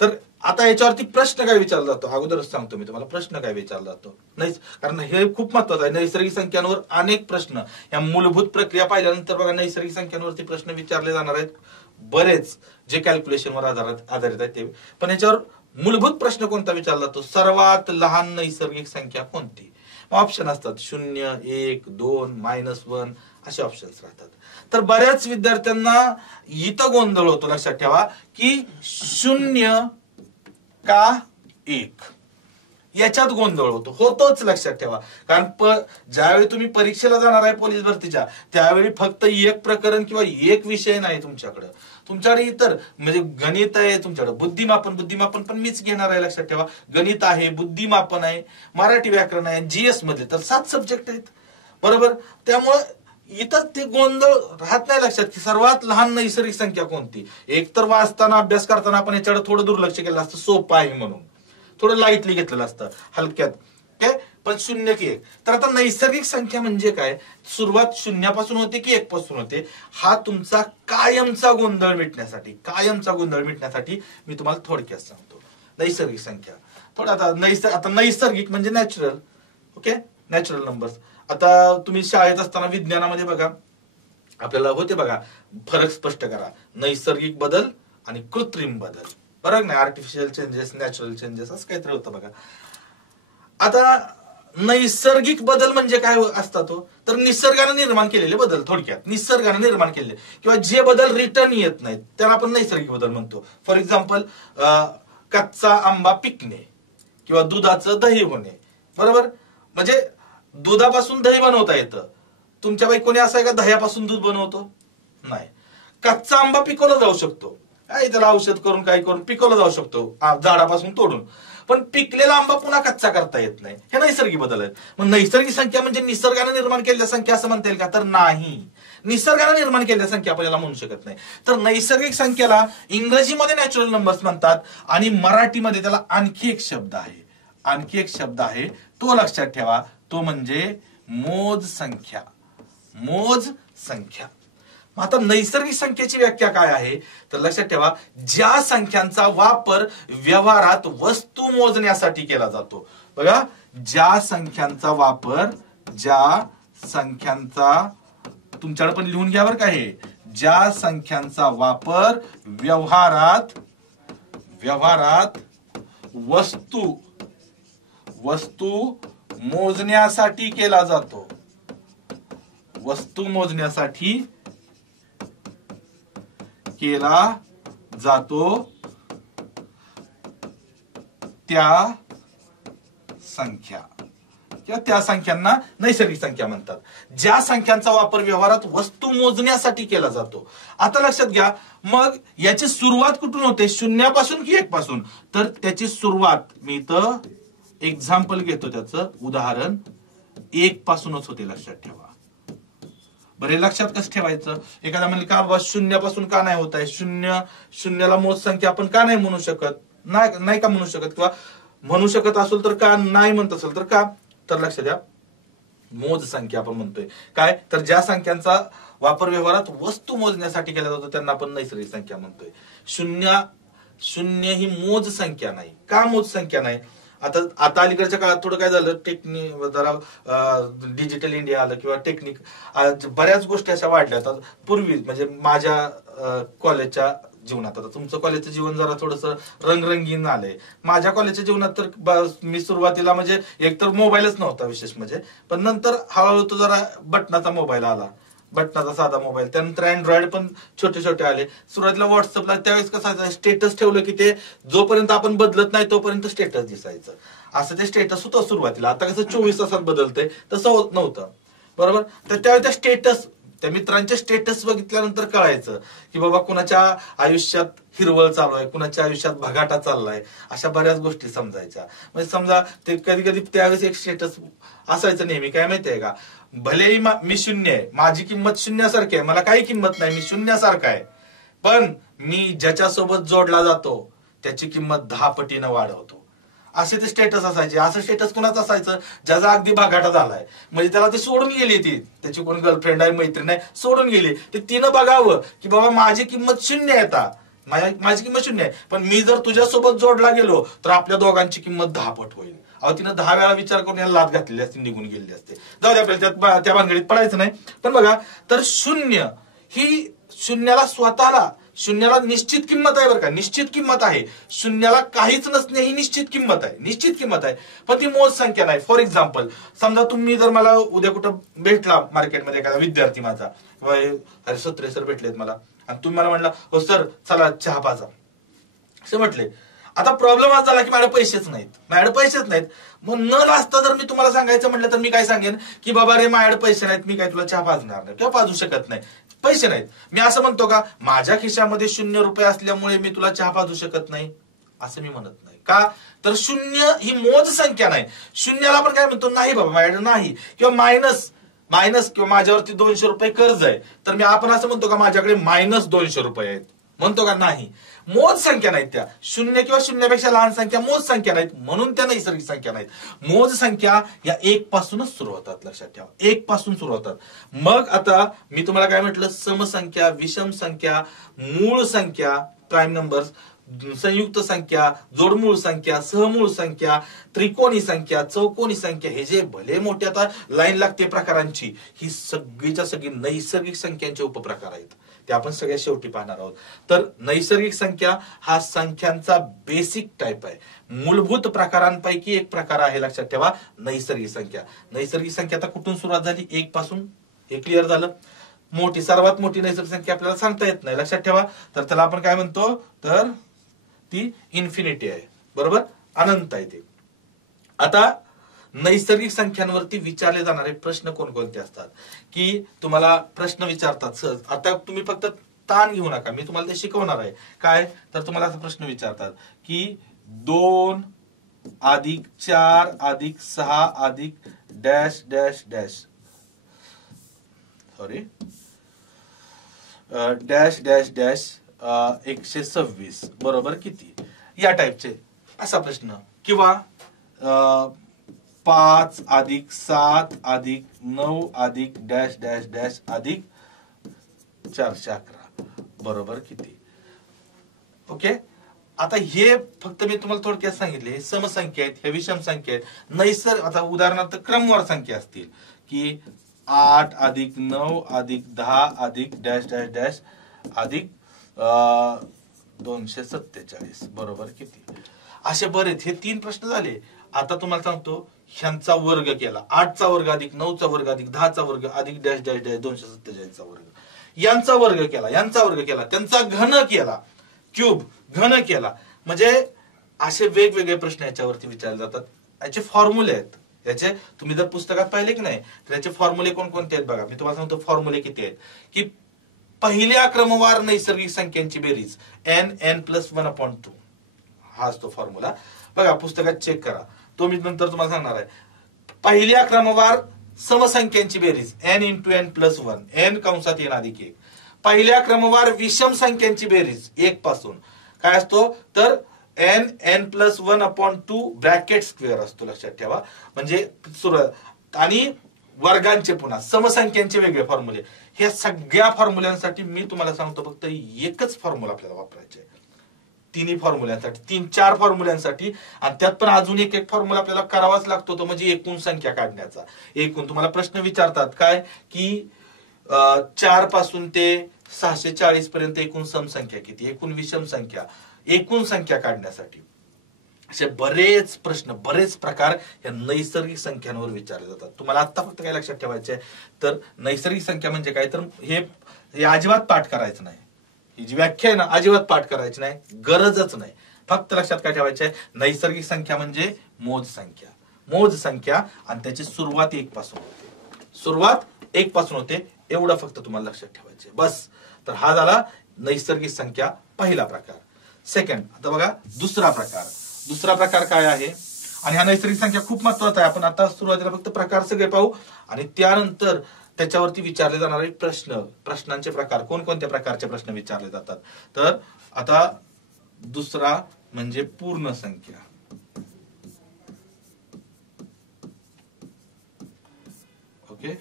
तर आता याच्यावरती प्रश्न काय विचारला जातो अगोदरच सांगतो मी तुम्हाला. प्रश्न काय विचारला जातो नाही, कारण हे खूप महत्वाचं आहे. नैसर्गिक संख्यांवर अनेक प्रश्न, या मूलभूत प्रक्रिया पाहिल्यानंतर बघा नैसर्गिक संख्यांवरती प्रश्न विचारले जाणार आहेत बरेच, जे कॅल्क्युलेशनवर आधारित आहेत ते. पण याच्यावर मूलभूत प्रश्न कोणता विचारला जातो, सर्वात लहान नैसर्गिक संख्या कोणती. ऑप्शन असतात 0, 1, 2, -1 असे ऑप्शन्स राहतात. तर बऱ्याच विद्यार्थ्यांना इथं गोंधळ होतो. लक्षात ठेवा की 0 का 1 याच्यात गोंधळ होतोच. लक्षात ठेवा, कारण ज्यावेळी तुम्ही परीक्षेला जाणार आहे पोलीस भरतीच्या त्यावेळी फक्त एक प्रकरण किंवा एक विषय नाही तुमच्याकडे इतर म्हणजे गणित आहे, तुमच्याकडे बुद्धिमापन पण मीच घेणार आहे. लक्षात ठेवा, गणित आहे, बुद्धिमापन आहे, मराठी व्याकरण आहे, जीएस मध्ये तर 7 सब्जेक्ट आहेत. बरोबर, त्यामुळे इथं ते गोंधळ राहत नाही लक्षात की सर्वात लहान नैसर्गिक संख्या कोणती. एक तर वाचताना अभ्यास करताना आपण याच्याकडे थोडं दुर्लक्ष केलं असतं, सोपं आहे म्हणून थोडं लाईटली घेतलेलं असतं, हलक्यात. पण 0 की 1. तर आता नैसर्गिक संख्या म्हणजे काय, सुरुवात 0 पासून होते की 1 पासून होते, हा तुमचा कायमचा गोंधळ मिटण्यासाठी मी तुम्हाला थोडक्यात सांगतो. नैसर्गिक संख्या थोडं आता नैसर्गिक म्हणजे नॅचरल. Okay, natural numbers. आता तुम्ही शाळेत असताना विज्ञानामध्ये बघा आपल्याला होते बघा, फरक स्पष्ट करा, नैसर्गिक बदल आणि कृत्रिम बदल. फरक नाही, आर्टिफिशियल चेंजेस, नॅचरल चेंजेस असं काहीतरी होतं बघा. आता नैसर्गिक बदल म्हणजे काय असतात तर निसर्गाने निर्माण केलेले बदल. थोडक्यात निसर्गाने निर्माण केलेले किंवा जे बदल रिटर्न येत नाहीत त्यांना आपण नैसर्गिक बदल म्हणतो. फॉर एक्झाम्पल, कच्चा आंबा पिकणे किंवा दुधाचं दही होणे. बरोबर, म्हणजे दुधापासून दही बनवता येतं. तुमच्यापैकी कोणी असं आहे का दह्यापासून दूध बनवतो? नाही. कच्चा आंबा पिकवला जाऊ शकतो, त्याला औषध करून काही करून पिकवला जाऊ शकतो झाडापासून तोडून, पण पिकलेला आंबा पुन्हा कच्चा करता येत नाही. हे नैसर्गिक बदल आहेत. मग नैसर्गिक संख्या म्हणजे निसर्गाने निर्माण केलेल्या संख्या असं म्हणता येईल का तर नाही, निसर्गाने निर्माण केलेल्या संख्या आपण याला म्हणू शकत नाही. तर नैसर्गिक संख्येला इंग्रजीमध्ये नॅचरल नंबर्स म्हणतात आणि मराठीमध्ये त्याला आणखी एक शब्द आहे तो लक्षात ठेवा, तो म्हणजे मोज संख्या. आता नैसर्गिक संख्येची व्याख्या काय आहे तर लक्षात ठेवा, ज्या संख्यांचा वापर व्यवहारात वस्तू मोजण्यासाठी केला जातो. बघा, ज्या संख्यांचा तुमच्याकडे पण लिहून घ्या बरं का हे, ज्या संख्यांचा वापर व्यवहारात वस्तू मोजण्यासाठी केला जातो. वस्तू मोजण्यासाठी केला जातो त्या संख्या किंवा त्या संख्यांना नैसर्गिक संख्या म्हणतात. ज्या संख्यांचा वापर व्यवहारात वस्तू मोजण्यासाठी केला जातो. आता लक्षात घ्या, मग याची सुरुवात कुठून होते, शून्यापासून की एक पासून? तर त्याची सुरुवात मी इथं एक्झाम्पल घेतो, त्याचं उदाहरण 1 पासूनच होते. लक्षात ठेवा. बरे लक्षात कसं ठेवायचं, एखादा म्हणजे का बाबा शून्यापासून का नाही होत आहे, शून्याला मोज संख्या आपण का नाही म्हणू शकत, नाही का म्हणू शकत, किंवा म्हणू शकत असेल तर का नाही म्हणत असेल तर का? तर लक्षात द्या, मोज संख्या आपण म्हणतोय काय, तर ज्या संख्यांचा वापर व्यवहारात वस्तू मोजण्यासाठी केला जातो त्यांना आपण नैसर्गिक संख्या म्हणतोय. शून्य ही मोज संख्या नाही. का मोज संख्या नाही? आता अलीकडच्या काळात थोडं काय झालं, जरा डिजिटल इंडिया आलं किंवा टेक्निक, बऱ्याच गोष्टी अशा वाढल्या. आता पूर्वी म्हणजे माझ्या कॉलेजच्या जीवनात, आता तुमचं कॉलेजचं जीवन जरा थोडस रंगरंगीन आलंय. माझ्या कॉलेजच्या जीवनात तर मी सुरुवातीला म्हणजे एकतर मोबाईलच नव्हता विशेष म्हणजे, पण नंतर हळूहळू तो जरा बटनाचा मोबाईल आला, बटनाचा साधा मोबाईल, त्यानंतर अँड्रॉइड पण छोटे छोटे आले. सुरुवातीला व्हॉट्सअपला त्यावेळेस कसं स्टेटस ठेवलं की ते जोपर्यंत आपण बदलत नाही तोपर्यंत स्टेटस दिसायचं, असं ते स्टेटस होतं सुरुवातीला. आता कसं 24 तासात बदलतंय तसं होत नव्हतं, बरोबर. तर त्यावेळी त्या स्टेटस, त्या मित्रांचे स्टेटस बघितल्यानंतर कळायचं की बाबा कुणाच्या आयुष्यात हिरवळ चालू आहे, कुणाच्या आयुष्यात भगाटा चाललाय, अशा बऱ्याच गोष्टी समजायच्या. म्हणजे समजा ते कधी कधी त्यावेळेस एक स्टेटस असायचं नेहमी, काय माहितीये का, भलेही मी शून्य आहे, माझी किंमत शून्यासारखी आहे, मला काही किंमत नाही, मी शून्यासारखा आहे, पण मी ज्याच्यासोबत जोडला जातो त्याची किंमत 10 पटीनं वाढवतो, असे ते स्टेटस असायचे. असं स्टेटस कुणाचं असायचं, ज्याचा अगदी भागाटा झालाय, म्हणजे त्याला ती सोडून गेली, ती त्याची कोण गर्लफ्रेंड आहे, मैत्रीण आहे, सोडून गेली, ते तिनं बघावं की बाबा माझी किंमत शून्य आहे, आता माझी किंमत शून्य आहे, पण मी जर तुझ्यासोबत जोडला गेलो तर आपल्या दोघांची किंमत 10 पट होईल. अहो, तिनं 10 वेळा विचार करून याला लाद घातलेली असते, निघून गेलेली असते. जाऊ दे, आपल्याला त्या भानगडीत पडायचं नाही. पण बघा, तर शून्याला निश्चित किंमत आहे, बरं का, निश्चित किंमत आहे. शून्याला काहीच नसणे ही निश्चित किंमत आहे, पण ती मोज संख्या नाही. फॉर एक्झाम्पल, समजा तुम्ही जर मला उद्या कुठं भेटला मार्केटमध्ये, एखादा विद्यार्थी माझा, अरे सत्रे सर भेटलेत मला, आणि तुम्ही मला म्हणला हो सर चला चहा पाजा असे म्हटले. आता प्रॉब्लेम असा झाला की माझ्याकडे पैसेच नाहीत. मग न लाजता जर मी तुम्हाला सांगायचं म्हटलं तर मी काय सांगेन की बाबा रे माझ्याकडे पैसे नाहीत, मी काय तुला चहा पाजणार नाही किंवा पाजू शकत नाही, पैसे नाहीत. मी असं म्हणतो का माझ्या खिशामध्ये 0 रुपये असल्यामुळे मी तुला चहा पाजू शकत नाही, असं मी म्हणत नाही. का तर 0 ही मोज संख्या नाही. शून्याला आपण काय म्हणतो, नाही बाबा माझ्याकडे नाही, किंवा मायनस किंवा माझ्यावरती 200 रुपये कर्ज आहे, तर मी आपण असं म्हणतो का माझ्याकडे -200 रुपये आहेत, म्हणतो का? नाही. मोज संख्या नाहीत त्या. 0 किंवा शून्यापेक्षा लहान संख्या मोज संख्या नाहीत, म्हणून त्या नैसर्गिक संख्या नाहीत. मोज संख्या या 1 पासूनच सुरू होतात, लक्षात ठेवा, 1 पासून सुरू होतात. मग आता मी तुम्हाला काय म्हटलं, समसंख्या, विषम संख्या, मूळ संख्या, प्राईम नंबर्स, संयुक्त संख्या, जोडमूळ संख्या, सहमूळ संख्या, त्रिकोणी संख्या, चौकोनी संख्या, हे जे भले मोठे आता लाईन लागते प्रकारांची, ही सगळीच्या सगळी नैसर्गिक संख्यांचे उपप्रकार आहेत. ते आपण सगळ्या शेवटी पाहणार आहोत. तर नैसर्गिक संख्या हा संख्यांचा बेसिक टाइप आहे, मूलभूत प्रकारांपैकी एक प्रकार आहे. लक्षात ठेवा, नैसर्गिक संख्या. नैसर्गिक संख्या आता कुठून सुरुवात झाली, 1 पासून. हे क्लिअर झालं. सर्वात मोठी नैसर्गिक संख्या आपल्याला सांगता येत नाही, लक्षात ठेवा. तर त्याला आपण काय म्हणतो, तर ती इन्फिनिटी आहे, बरोबर, अनंत आहे ते. आता नैसर्गिक संख्यांवरती विचारले जाणारे प्रश्न कोणकोणते असतात, की तुम्हाला प्रश्न विचारतात सहज. आता तुम्ही फक्त ताण घेऊ नका, मी तुम्हाला ते शिकवणार आहे. काय तर तुम्हाला असा प्रश्न विचारतात की 2 + 4 + 6 + dash dash dash, sorry, dash dash dash 126 बरोबर किती, या टाइपचे असा प्रश्न. किंवा 5 + 7 + 9 + डॅश डॅश डॅश + 411 बरोबर किती? ओके, आता हे फक्त मी तुम्हाला थोडक्यात सांगितले, हे समसंख्या आहेत, हे विषम संख्या आहेत. आता उदाहरणार्थ क्रमवार संख्या असतील की 8 अधिक 9 अधिक 10 अधिक डॅश डॅश डॅश अधिक 247 बरोबर किती? असे बरेच, हे 3 प्रश्न झाले. आता तुम्हाला सांगतो, ह्यांचा वर्ग केला, 8चा वर्ग अधिक 9चा वर्ग अधिक 10चा वर्ग अधिक डॅश डॅश डॅश 247चा वर्ग, यांचा वर्ग केला, यांचा वर्ग केला, त्यांचा घन केला, क्यूब घन केला. म्हणजे असे वेगवेगळे प्रश्न याच्यावरती विचारले जातात. याचे फॉर्म्युले आहेत. याचे तुम्ही जर पुस्तकात पाहिले की नाही, तर याचे फॉर्म्युले कोणकोणते आहेत बघा. मी तुम्हाला सांगतो फॉर्म्युले किती आहेत. की पहिल्या क्रमवार नैसर्गिक संख्यांची बेरीज n+1/2 हा असतो फॉर्म्युला. बघा पुस्तकात चेक करा, तो मी नंतर तुम्हाला सांगणार आहे. पहिल्या क्रमवार समसंख्यांची बेरीज n×n+1, n कंसात n अधिक 1. पहिल्या क्रमवार विषम संख्यांची बेरीज 1 पासून काय असतो, तर n+1/2 ब्रॅकेट स्क्वेअर असतो, लक्षात ठेवा. म्हणजे सुरुवात आणि वर्गांचे पुन्हा समसंख्यांचे वेगळे फॉर्म्युले. ह्या सगळ्या फॉर्म्युल्यांसाठी मी तुम्हाला सांगतो फक्त एकच फॉर्म्युला आपल्याला वापरायचे, तिन्ही फॉर्म्युल्यांसाठी, 3-4 फॉर्म्युल्यांसाठी. आणि त्यात पण अजून एक फॉर्म्युला आपल्याला करावाच लागतो, तो म्हणजे एकूण संख्या काढण्याचा. एकूण तुम्हाला प्रश्न विचारतात काय की 4 पासून ते 640 पर्यंत एकूण समसंख्या किती, एकूण विषम संख्या, एकूण संख्या काढण्यासाठी असे बरेच प्रश्न, बरेच प्रकार या नैसर्गिक संख्यांवर विचारले जातात. तुम्हाला आता फक्त काय लक्षात ठेवायचे, तर नैसर्गिक संख्या म्हणजे काय, तर हे अजिबात पाठ करायचं नाही. ही जी व्याख्या आहे ना, अजिबात पाठ करायची नाही, गरजच नाही. फक्त लक्षात काय ठेवायचे, नैसर्गिक संख्या म्हणजे मोज संख्या. मोज संख्या आणि त्याची सुरुवात 1 पासून होते, सुरुवात 1 पासून होते, एवढं फक्त तुम्हाला लक्षात ठेवायचे बस. तर हा झाला नैसर्गिक संख्या पहिला प्रकार. सेकंड, आता बघा दुसरा प्रकार. दुसरा प्रकार काय आहे, आणि हा नैसर्गिक संख्या खूप महत्वाचा आहे. आपण आता सुरुवातीला फक्त प्रकार सगळे पाहू आणि त्यानंतर त्याच्यावरती विचारले जाणारे प्रश्न, प्रश्नांचे प्रकार, कोणकोणत्या प्रकारचे प्रश्न विचारले जातात. तर आता दुसरा म्हणजे पूर्ण संख्या. ओके,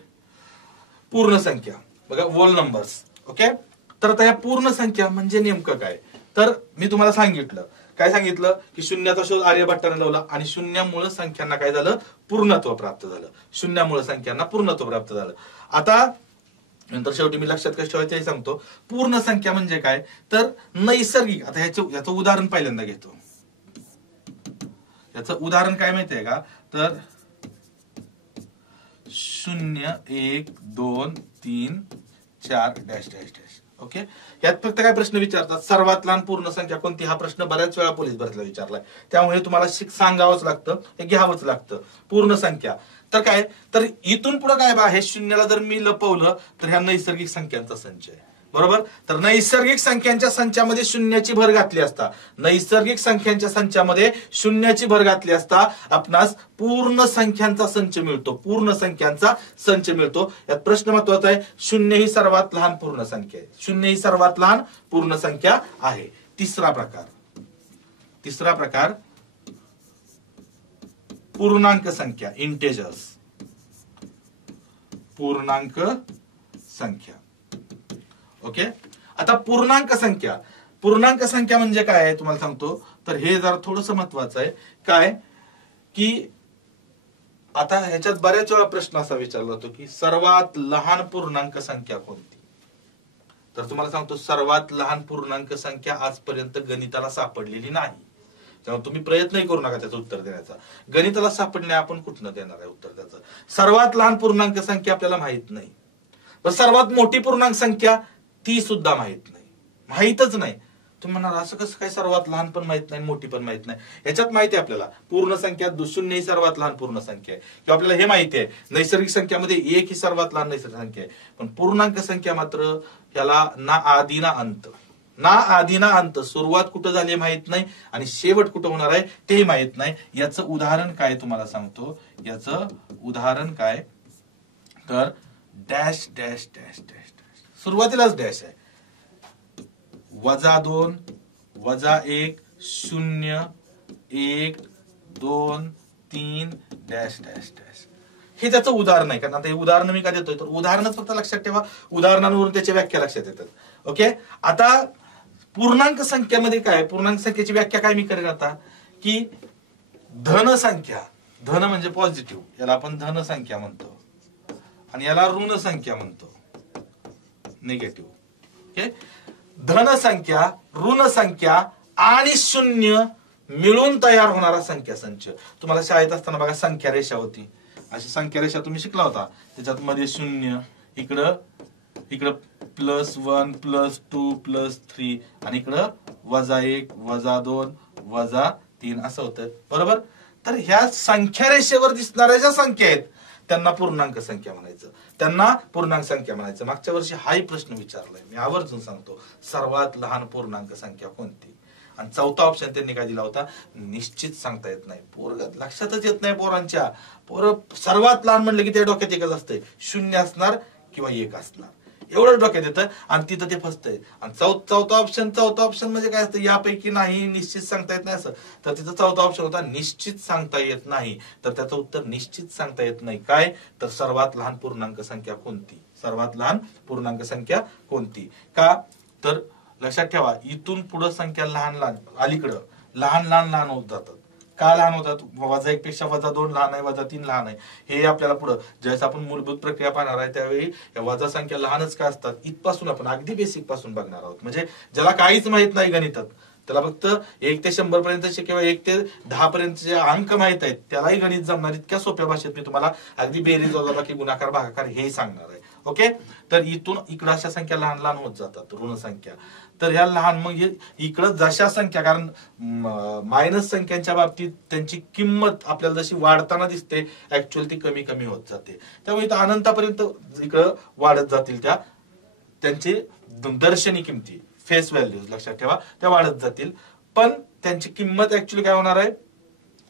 पूर्ण संख्या बघा, होल नंबर्स. ओके, तर आता या पूर्ण संख्या म्हणजे नेमकं काय, तर मी तुम्हाला सांगितलं, काय सांगितलं की शून्याचा शोध आर्यभट्टाने लावला आणि शून्यामुळे संख्यांना काय झालं, पूर्णत्व प्राप्त झालं. शून्यामुळे संख्यांना पूर्णत्व प्राप्त झालं. आता नंतर शेवटी मी लक्षात कसं ठेवायचं हे सांगतो. पूर्ण संख्या म्हणजे काय, तर नैसर्गिक. आता याचं उदाहरण पहिल्यांदा घेतो. याचं उदाहरण काय माहितीये का, तर 0 1 2 3 4 डॅश डॅश डॅश. ओके, यात फक्त काय प्रश्न विचारतात, सर्वात लहान पूर्ण संख्या कोणती, हा प्रश्न बऱ्याच वेळा पोलीस भरतीला विचारलाय, त्यामुळे तुम्हाला सांगावंच लागतं, हे घ्यावंच लागतं. पूर्ण संख्या तर काय, तर इथून पुढे काय आहे, शून्याला जर मी लपवलं तर ह्या नैसर्गिक संख्यांचा संच आहे, बरोबर. तर नैसर्गिक संख्यांच्या संचामध्ये शून्याची भर घातली असता, नैसर्गिक संख्यांच्या संचामध्ये शून्याची भर घातली असता आपणास पूर्ण संख्यांचा संच मिळतो, पूर्ण संख्यांचा संच मिळतो. यात प्रश्न महत्वाचा आहे, शून्य ही सर्वात लहान पूर्ण संख्या आहे, शून्य ही सर्वात लहान पूर्ण संख्या आहे. तिसरा प्रकार पूर्णांक संख्या, इंटेजर्स. पूर्णांक संख्या. ओके, आता पूर्णांक संख्या म्हणजे काय आहे तुम्हाला सांगतो, तर हे जरा थोडस महत्वाचं आहे. काय की आता ह्याच्यात बऱ्याच वेळा प्रश्न असा विचारला जातो की सर्वात लहान पूर्णांक संख्या कोणती. तर तुम्हाला सांगतो, सर्वात लहान पूर्णांक संख्या आजपर्यंत गणिताला सापडलेली नाही. त्यामुळे तुम्ही प्रयत्नही करू नका त्याचं उत्तर देण्याचा. गणिताला सापडणे आपण कुठनं देणार आहे उत्तर त्याचं. सर्वात लहान पूर्णांक संख्या आपल्याला माहित नाही, पण सर्वात मोठी पूर्णांक संख्या ती सुद्धा माहित नाही, माहितच नाही. तुम्ही म्हणाल असं कसं काय, सर्वात लहान पण माहित नाही, मोठी पण माहित नाही. याच्यात माहिती आहे आपल्याला, पूर्ण संख्या 0 ही सर्वात लहान पूर्ण संख्या आहे, किंवा आपल्याला हे माहिती आहे नैसर्गिक संख्यामध्ये 1 ही सर्वात लहान नैसर्गिक संख्या आहे. पण पूर्णांक संख्या मात्र याला ना आदी ना अंत, ना आदी ना अंत, सुरुवात कुठं झाली माहित नाही आणि शेवट कुठं होणार आहे ते माहित नाही. याचं उदाहरण काय तुम्हाला सांगतो, याचं उदाहरण काय, तर dash dash dash dash dash, सुरुवातीलाच डॅश आहे, -2 -1 0 1 2 3 डॅश डॅश डॅश. हे त्याचं उदाहरण आहे. कारण आता हे उदाहरण मी का देतोय तर उदाहरणच फक्त लक्षात ठेवा, उदाहरणांवरून त्याची व्याख्या लक्षात येतात. ओके. आता पूर्णांक संख्येमध्ये काय, पूर्णांक संख्येची व्याख्या काय मी करेन आता, की धन संख्या, धन म्हणजे पॉझिटिव्ह, याला आपण धन संख्या म्हणतो आणि याला ऋण संख्या म्हणतो, निगेटिव्ह. ओके. धन संख्या, ऋण संख्या आणि शून्य मिळून तयार होणारा संख्या संच. तुम्हाला शाळेत असताना बघा संख्या रेषा होती, अशी संख्या रेषा तुम्ही शिकला होता. त्याच्यात मध्ये शून्य, इकडं +1 +2 +3 आणि इकडं -1 -2 -3 असं होतं. बरोबर. तर ह्या संख्या रेषेवर दिसणाऱ्या ज्या संख्या आहेत त्यांना पूर्णांक संख्या म्हणायचं, त्यांना पूर्णांक संख्या म्हणायचं. मागच्या वर्षी हाही प्रश्न विचारलाय, मी आवर्जून सांगतो, सर्वात लहान पूर्णांक संख्या कोणती. आणि चौथा ऑप्शन त्यांनी काय दिला होता, निश्चित सांगता येत नाही. पोरं लक्षातच येत नाही पोरांच्या. पोरं सर्वात लहान म्हणलं की त्या डोक्यात एकच असतंय, 0 असणार किंवा 1 असणार, एवढं डोक्यात येतं आणि तिथं ते फसतंय. आणि चौथा ऑप्शन म्हणजे काय असतं, यापैकी नाही, निश्चित सांगता येत नाही असं. तर तिथं चौथा ऑप्शन होता निश्चित सांगता येत नाही. तर त्याचं उत्तर निश्चित सांगता येत नाही. काय तर सर्वात लहान पूर्णांक संख्या कोणती, सर्वात लहान पूर्णांक संख्या कोणती. का तर लक्षात ठेवा, इथून पुढे संख्या लहान लहान अलीकडं लहान होत जातात. का लहान होतात, -1 पेक्षा -2 लहान आहे, -3 लहान आहे. हे आपल्याला पुढे ज्यावेळेस आपण मूलभूत प्रक्रिया पाहणार आहे त्यावेळी या वजा संख्या लहानच का असतात इथपासून आपण अगदी बेसिक पासून बघणार आहोत. म्हणजे ज्याला काहीच माहित नाही गणितात, त्याला फक्त 1 ते 100 पर्यंतचे किंवा 1 ते 10 पर्यंतचे अंक माहित आहेत, त्यालाही गणित जमणार इतक्या सोप्या भाषेत मी तुम्हाला अगदी बेरीज वजाबाकी गुणाकार भागाकार हे सांगणार आहे. ओके. तर इथून इकडं अशा संख्या लहान लहान होत जातात, ऋण संख्या. तर ह्या लहान, मग इकडं जशा संख्या, कारण मायनस संख्यांच्या बाबतीत त्यांची किंमत आपल्याला जशी वाढताना दिसते ऍक्च्युअल ती कमी कमी होत जाते. त्यामुळे इथं अनंतापर्यंत इकडं वाढत जातील त्यांची दर्शनी किमती, फेस व्हॅल्यूज लक्षात ठेवा, त्या वाढत जातील. पण त्यांची किंमत ऍक्च्युअली काय होणार आहे,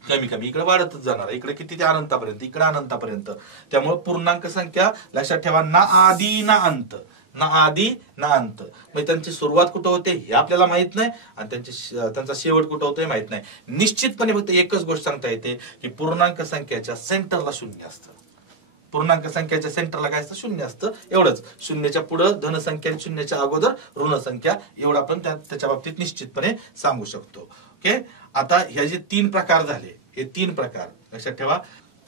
कमी कमी इकडे वाढतच जाणार आहे. इकडे किती ते अनंतापर्यंत, इकडे अनंतापर्यंत. त्यामुळे पूर्णांक संख्या लक्षात ठेवा, ना आदी ना अंत, ना आदी ना अंत. म्हणजे त्यांची सुरुवात कुठं होते हे आपल्याला माहित नाही आणि त्यांचा शेवट कुठं होतोय माहित नाही. निश्चितपणे फक्त एकच गोष्ट सांगता येते की पूर्णांक संख्येच्या सेंटरला 0 असतं. पूर्णांक संख्येच्या सेंटरला काय असतं, 0 असतं. एवढंच. शून्याच्या पुढे धनसंख्या, शून्याच्या अगोदर ऋण संख्या, एवढं आपण त्याच्या बाबतीत निश्चितपणे सांगू शकतो. ओके. आता ह्या जे 3 प्रकार झाले, हे 3 प्रकार लक्षात ठेवा,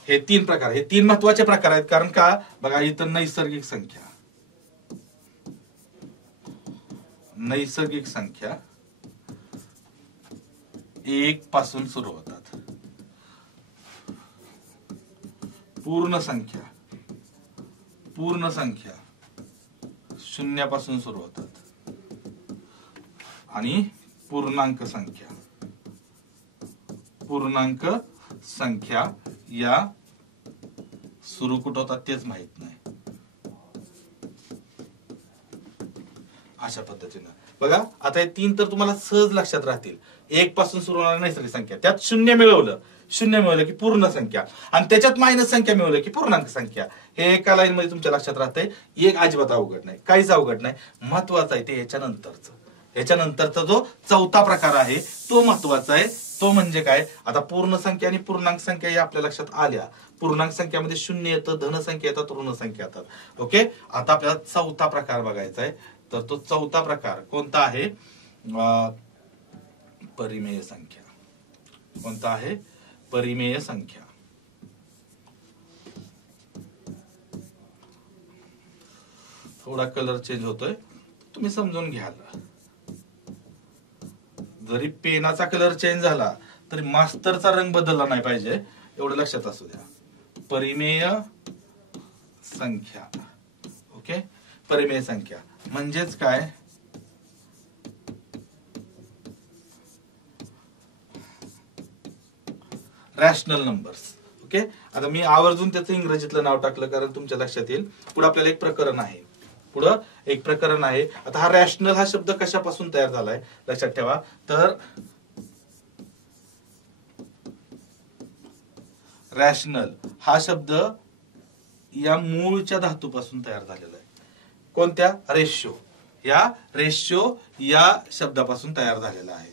हे 3 प्रकार, हे 3 महत्वाचे प्रकार आहेत. कारण का बघा, इथं नैसर्गिक संख्या 1 पासून सुरू होतात, पूर्ण संख्या 0 पासून सुरू होतात आणि पूर्णांक संख्या या सुरू कुठं होतात तेच माहित नाही. अशा पद्धतीनं बघा. आता हे 3 तर तुम्हाला सहज लक्षात राहतील. 1 पासून सुरू होणारी नैसर्गिक संख्या, त्यात 0 मिळवलं की पूर्ण संख्या, आणि त्याच्यात मायनस संख्या मिळवलं की पूर्णांक संख्या. हे एका लाईन मध्ये तुमच्या लक्षात राहतंय. एक अजिबात अवघड नाही, काहीच अवघड नाही. महत्वाचं आहे ते याच्यानंतरचा जो चौथा प्रकार आहे तो महत्वाचा आहे. तो म्हणजे काय, आता पूर्ण संख्या आणि पूर्णांक संख्या या आपल्या लक्षात आल्या. पूर्णांक संख्यामध्ये 0 येतं, धनसंख्या येतात, ऋण संख्या येतात. ओके. आता आपल्याला चौथा प्रकार बघायचा आहे. तर तो चौथा प्रकार कोणता आहे, परिमेय संख्या. कोणता आहे, परिमेय संख्या. थोडा कलर चेंज होतोय, तुम्ही समजून घ्याल. जरी पेनाचा कलर चेंज झाला तरी मास्टरचा रंग बदलला नाही पाहिजे, एवढं लक्षात असू द्या. परिमेय संख्या. ओके. परिमेय संख्या म्हणजेच काय, रॅशनल नंबर्स. ओके. आता मी आवर्जून त्याचं इंग्रजीतलं नाव टाकलं कारण तुमच्या लक्षात येईल. पुढे आपल्याला एक प्रकरण आहे. आता हा रॅशनल हा शब्द कशापासून तयार झालाय लक्षात ठेवा. तर रॅशनल हा शब्द या मूळच्या धातूपासून तयार झालेला आहे. कोणत्या, रेशो. या रेशो या शब्दापासून तयार झालेला आहे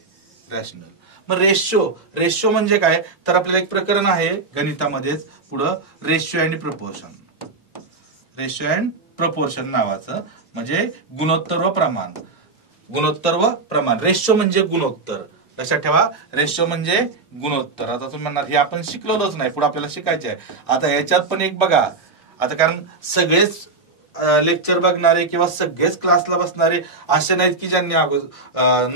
रॅशनल. मग रेशो म्हणजे काय, तर आपल्याला एक प्रकरण आहे गणितामध्येच पुढं रेशो अँड प्रपोर्शन नावाचं, म्हणजे गुणोत्तर व प्रमाण. रेशो म्हणजे गुणोत्तर, लक्षात ठेवा, रेशो म्हणजे गुणोत्तर. आता तुम्ही म्हणणार हे आपण शिकलोच नाही, पुढे आपल्याला शिकायचे आहे. आता याच्यात पण एक बघा, आता कारण सगळेच लेक्चर बघणारे किंवा सगळेच क्लासला बसणारे असे नाहीत की ज्यांनी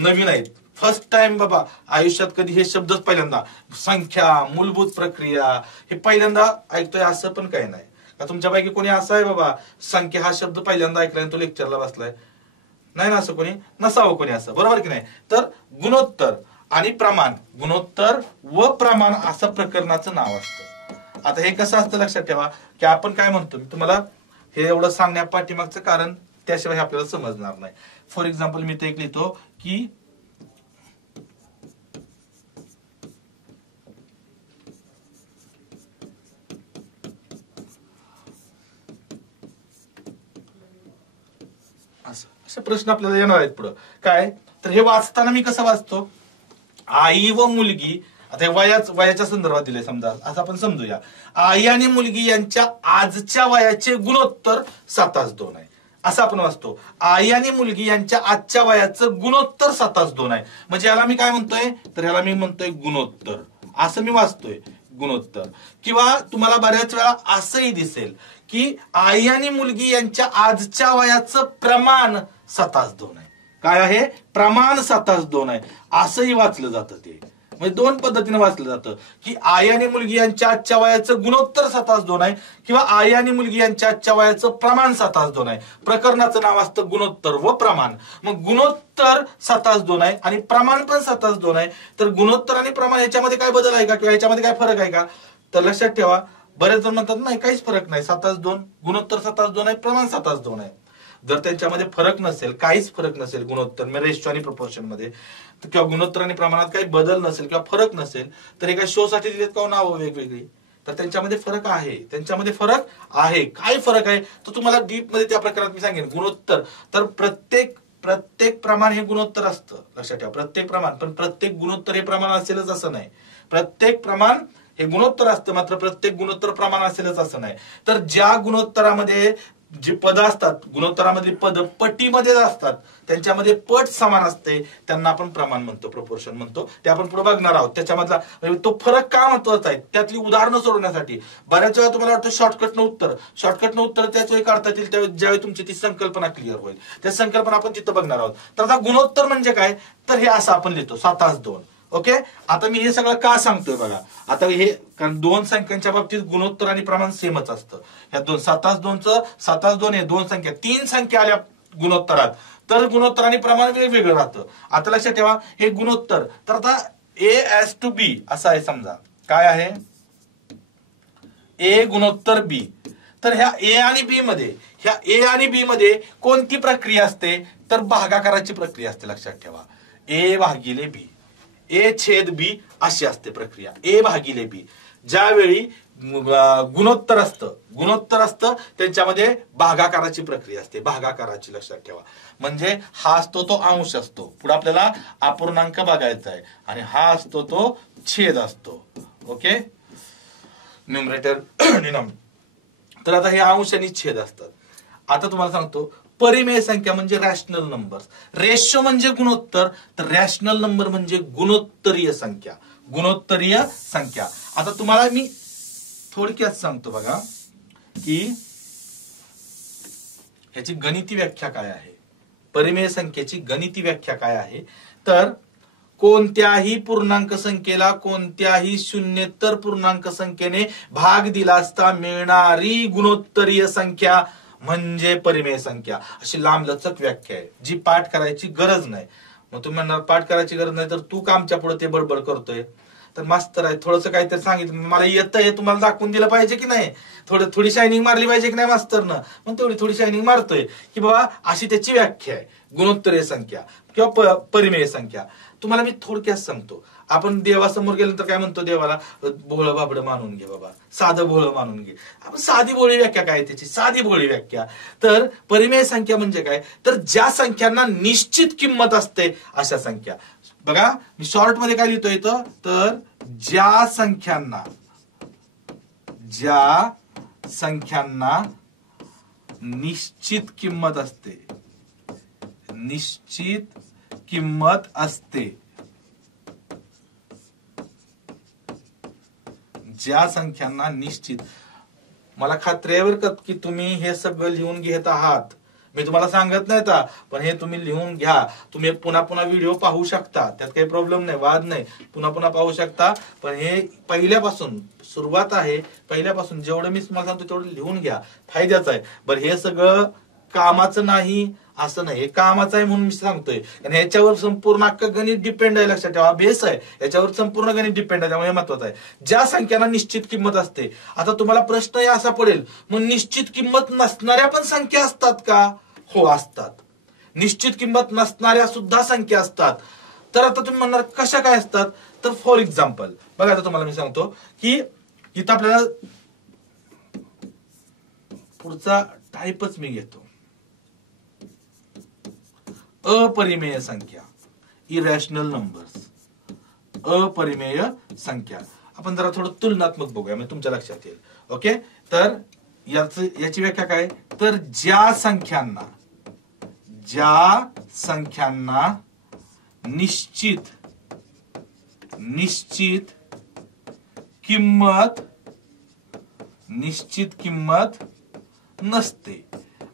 नवीन आहेत, फर्स्ट टाइम बाबा आयुष्यात कधी हे शब्दच पहिल्यांदा, संख्या, मूलभूत प्रक्रिया हे पहिल्यांदा ऐकतोय असं पण काही नाही. का तुमच्यापैकी कोणी असं आहे बाबा संख्या हा शब्द पहिल्यांदा ऐकलाय आणि तो लेक्चरला बसलाय? नाही ना, असं कोणी नसावं कोणी असं, बरोबर की नाही. तर गुणोत्तर आणि प्रमाण, गुणोत्तर व प्रमाण असं प्रकरणाचं नाव असतं. आता हे कसं असतं लक्षात ठेवा, की आपण काय म्हणतो, मी तुम्हाला हे एवढं सांगण्या पाठीमागचं कारण त्याशिवाय आपल्याला समजणार नाही. फॉर एक्झाम्पल मी ते एक लिहितो की असे प्रश्न आपल्याला येणार आहेत पुढं. काय तर हे वाचताना मी कसं वाचतो, आई व मुलगी, आता वयाच्या संदर्भात दिले समजा, असं आपण समजूया, आई आणि मुलगी यांच्या आजच्या वयाचे गुणोत्तर 7:2 आहे, असं आपण वाचतो. आई आणि मुलगी यांच्या आजच्या वयाचं गुणोत्तर 7:2 आहे, म्हणजे याला मी काय म्हणतोय, तर याला मी म्हणतोय गुणोत्तर, असं मी वाचतोय गुणोत्तर. किंवा तुम्हाला बऱ्याच वेळा असंही दिसेल की आई आणि मुलगी यांच्या आजच्या वयाचं प्रमाण 7:2 आहे. काय आहे, प्रमाण 7:2 आहे, असंही वाचलं जातं. ते म्हणजे दोन पद्धतीने वाचलं जातं की आई आणि मुलगी यांच्या आजच्या वयाचं गुणोत्तर 7:2 आहे किंवा आई आणि मुलगी यांच्या आजच्या वयाचं प्रमाण 7:2 आहे. प्रकरणाचं नाव असतं गुणोत्तर व प्रमाण. मग गुणोत्तर 7:2 आहे आणि प्रमाण पण 7:2 आहे. तर गुणोत्तर आणि प्रमाण याच्यामध्ये काय बदल आहे का, किंवा याच्यामध्ये काय फरक आहे का, तर लक्षात ठेवा, बरेच जण म्हणतात नाही काहीच फरक नाही, 7:2 गुणोत्तर 7:2 आहे, प्रमाण 7:2 आहे. जर त्यांच्यामध्ये फरक नसेल, काहीच फरक नसेल गुणोत्तर रेशो आणि प्रपोर्शन मध्ये, किंवा गुणोत्तर आणि प्रमाणात काही बदल नसेल किंवा फरक नसेल, तर एका शो साठी दिलेत का नाव वेगवेगळी, तर त्यांच्यामध्ये फरक आहे. त्यांच्यामध्ये फरक आहे. काय फरक आहे तो तुम्हाला डीप मध्ये त्या प्रकारात मी सांगेन. गुणोत्तर तर प्रत्येक प्रमाण हे गुणोत्तर असतं, लक्षात ठेवा, प्रत्येक प्रमाण. पण प्रत्येक गुणोत्तर हे प्रमाण असेलच असं नाही. प्रत्येक प्रमाण हे गुणोत्तर असतं, मात्र प्रत्येक गुणोत्तर प्रमाण असेलच असं नाही. तर ज्या गुणोत्तरामध्ये जी पद असतात, गुणोत्तरामधली पद पटीमध्ये असतात, त्यांच्यामध्ये पट समान असते, त्यांना आपण प्रमाण म्हणतो, प्रपोर्शन म्हणतो. ते आपण पुढे बघणार आहोत. त्याच्यामधला तो फरक का महत्वाचा आहे त्यातली उदाहरणं सोडवण्यासाठी. बऱ्याच वेळा तुम्हाला वाटतं शॉर्टकटनं उत्तर त्याच वेळी काढता येतील ज्यावेळी तुमची ती संकल्पना क्लिअर होईल. त्या संकल्पना आपण तिथं बघणार आहोत. तर आता गुणोत्तर म्हणजे काय, तर हे असं आपण लिहितो 7:2. ओके, आता मी हे सगळं का सांगतोय बघा. आता हे कारण दोन संख्यांच्या बाबतीत गुणोत्तर आणि प्रमाण सेमच असतं. ह्या 7:2 हे दोन संख्या, तीन संख्या आल्या गुणोत्तरात तर गुणोत्तर आणि प्रमाण वेगवेगळं राहतं. आता लक्षात ठेवा, हे गुणोत्तर, तर आता A:B असं आहे समजा. काय आहे, A गुणोत्तर B. तर ह्या A आणि B मध्ये कोणती प्रक्रिया असते, तर भागाकाराची प्रक्रिया असते. लक्षात ठेवा, A/B, A/B अशी असते प्रक्रिया. A/B ज्यावेळी गुणोत्तर असतं त्यांच्यामध्ये भागाकाराची प्रक्रिया असते, भागाकाराची. लक्षात ठेवा, म्हणजे हा असतो तो अंश असतो, पुढे आपल्याला अपूर्णांक बघायचा आहे, आणि हा असतो तो छेद असतो. Okay, numerator denominator. तर आता हे अंश आणि छेद असतात. आता तुम्हाला सांगतो परिमेय संख्या म्हणजे रॅशनल नंबर. रेशो म्हणजे गुणोत्तर, तर रॅशनल नंबर म्हणजे गुणोत्तरीय संख्या. आता तुम्हाला मी थोडक्यात सांगतो बघा की ह्याची गणिती व्याख्या काय आहे. परिमेय संख्येची गणिती व्याख्या काय आहे, तर कोणत्याही पूर्णांक संख्येला कोणत्याही शून्येतर पूर्णांक संख्येने भाग दिला असता मिळणारी गुणोत्तरीय संख्या म्हणजे परिमेय संख्या. अशी लांबलचक व्याख्या आहे जी पाठ करायची गरज नाही. मग तुम्ही म्हणणार पाठ करायची गरज नाही तर तू का आमच्या पुढे ते बडबड करतोय, तर मास्तर आहे, थोडस काहीतरी सांगितलं, मला येतं हे तुम्हाला दाखवून दिलं पाहिजे की नाही, थोडी शायनिंग मारली पाहिजे की नाही मास्तरनं, मग थोडी शायनिंग मारतोय की बाबा अशी त्याची व्याख्या आहे गुणोत्तरीय संख्या किंवा परिमेय संख्या. तुम्हाला मी थोडक्यात सांगतो. आपण देवासमोर गेल्यानंतर काय म्हणतो, देवाला भोळं बाबडं मानून घे बाबा, साधं भोळं मानून घे. आपण साधी भोळी व्याख्या काय त्याची, साधी भोळी व्याख्या. तर परिमेय संख्या म्हणजे काय, तर ज्या संख्यांना निश्चित किंमत असते अशा संख्या. बघा मी शॉर्ट मध्ये काय लिहितो इथं, तर ज्या संख्यांना निश्चित किंमत असते, निश्चित किंमत असते, ज्या संख्यांना निश्चित, मला खात्री आहे बरं का की तुम्ही हे सगळं लिहून घेत आहात, मी तुम्हाला सांगत नाही आता, पण हे तुम्ही लिहून घ्या. तुम्ही पुन्हा पुन्हा व्हिडिओ पाहू शकता, त्यात काही प्रॉब्लेम नाही, वाद नाही, पुन्हा पुन्हा पाहू शकता. पण हे पहिल्यापासून सुरुवात आहे, पहिल्यापासून जेवढं मी तुम्हाला सांगतो तेवढं लिहून घ्या, फायद्याचं आहे. बरं हे सगळं कामाचं नाही असं नाही, हे कामाचं आहे म्हणून मी सांगतोय, आणि ह्याच्यावर संपूर्ण अख्खं गणित डिपेंड आहे, लक्षात ठेवा. बेस आहे याच्यावर, संपूर्ण गणित डिपेंड आहे, त्यामुळे महत्वाचं आहे. ज्या संख्यांना निश्चित किंमत असते. आता तुम्हाला प्रश्न असा पडेल, मग निश्चित किंमत नसणाऱ्या पण संख्या असतात का? हो असतात. निश्चित किंमत नसणाऱ्या सुद्धा संख्या असतात. तर आता तुम्ही म्हणणार कशा काय असतात, तर फॉर एक्झाम्पल बघा, आता तुम्हाला मी सांगतो की इथं आपल्याला पुढचा टाईपच मी घेतो, अपरिमेय संख्या, इरॅशनल नंबर्स, अपरिमेय संख्या. आपण जरा थोडं तुलनात्मक बघूया, म्हणजे तुमच्या लक्षात येईल. ओके, तर याची व्याख्या काय, तर ज्या संख्यांना निश्चित किंमत नसते.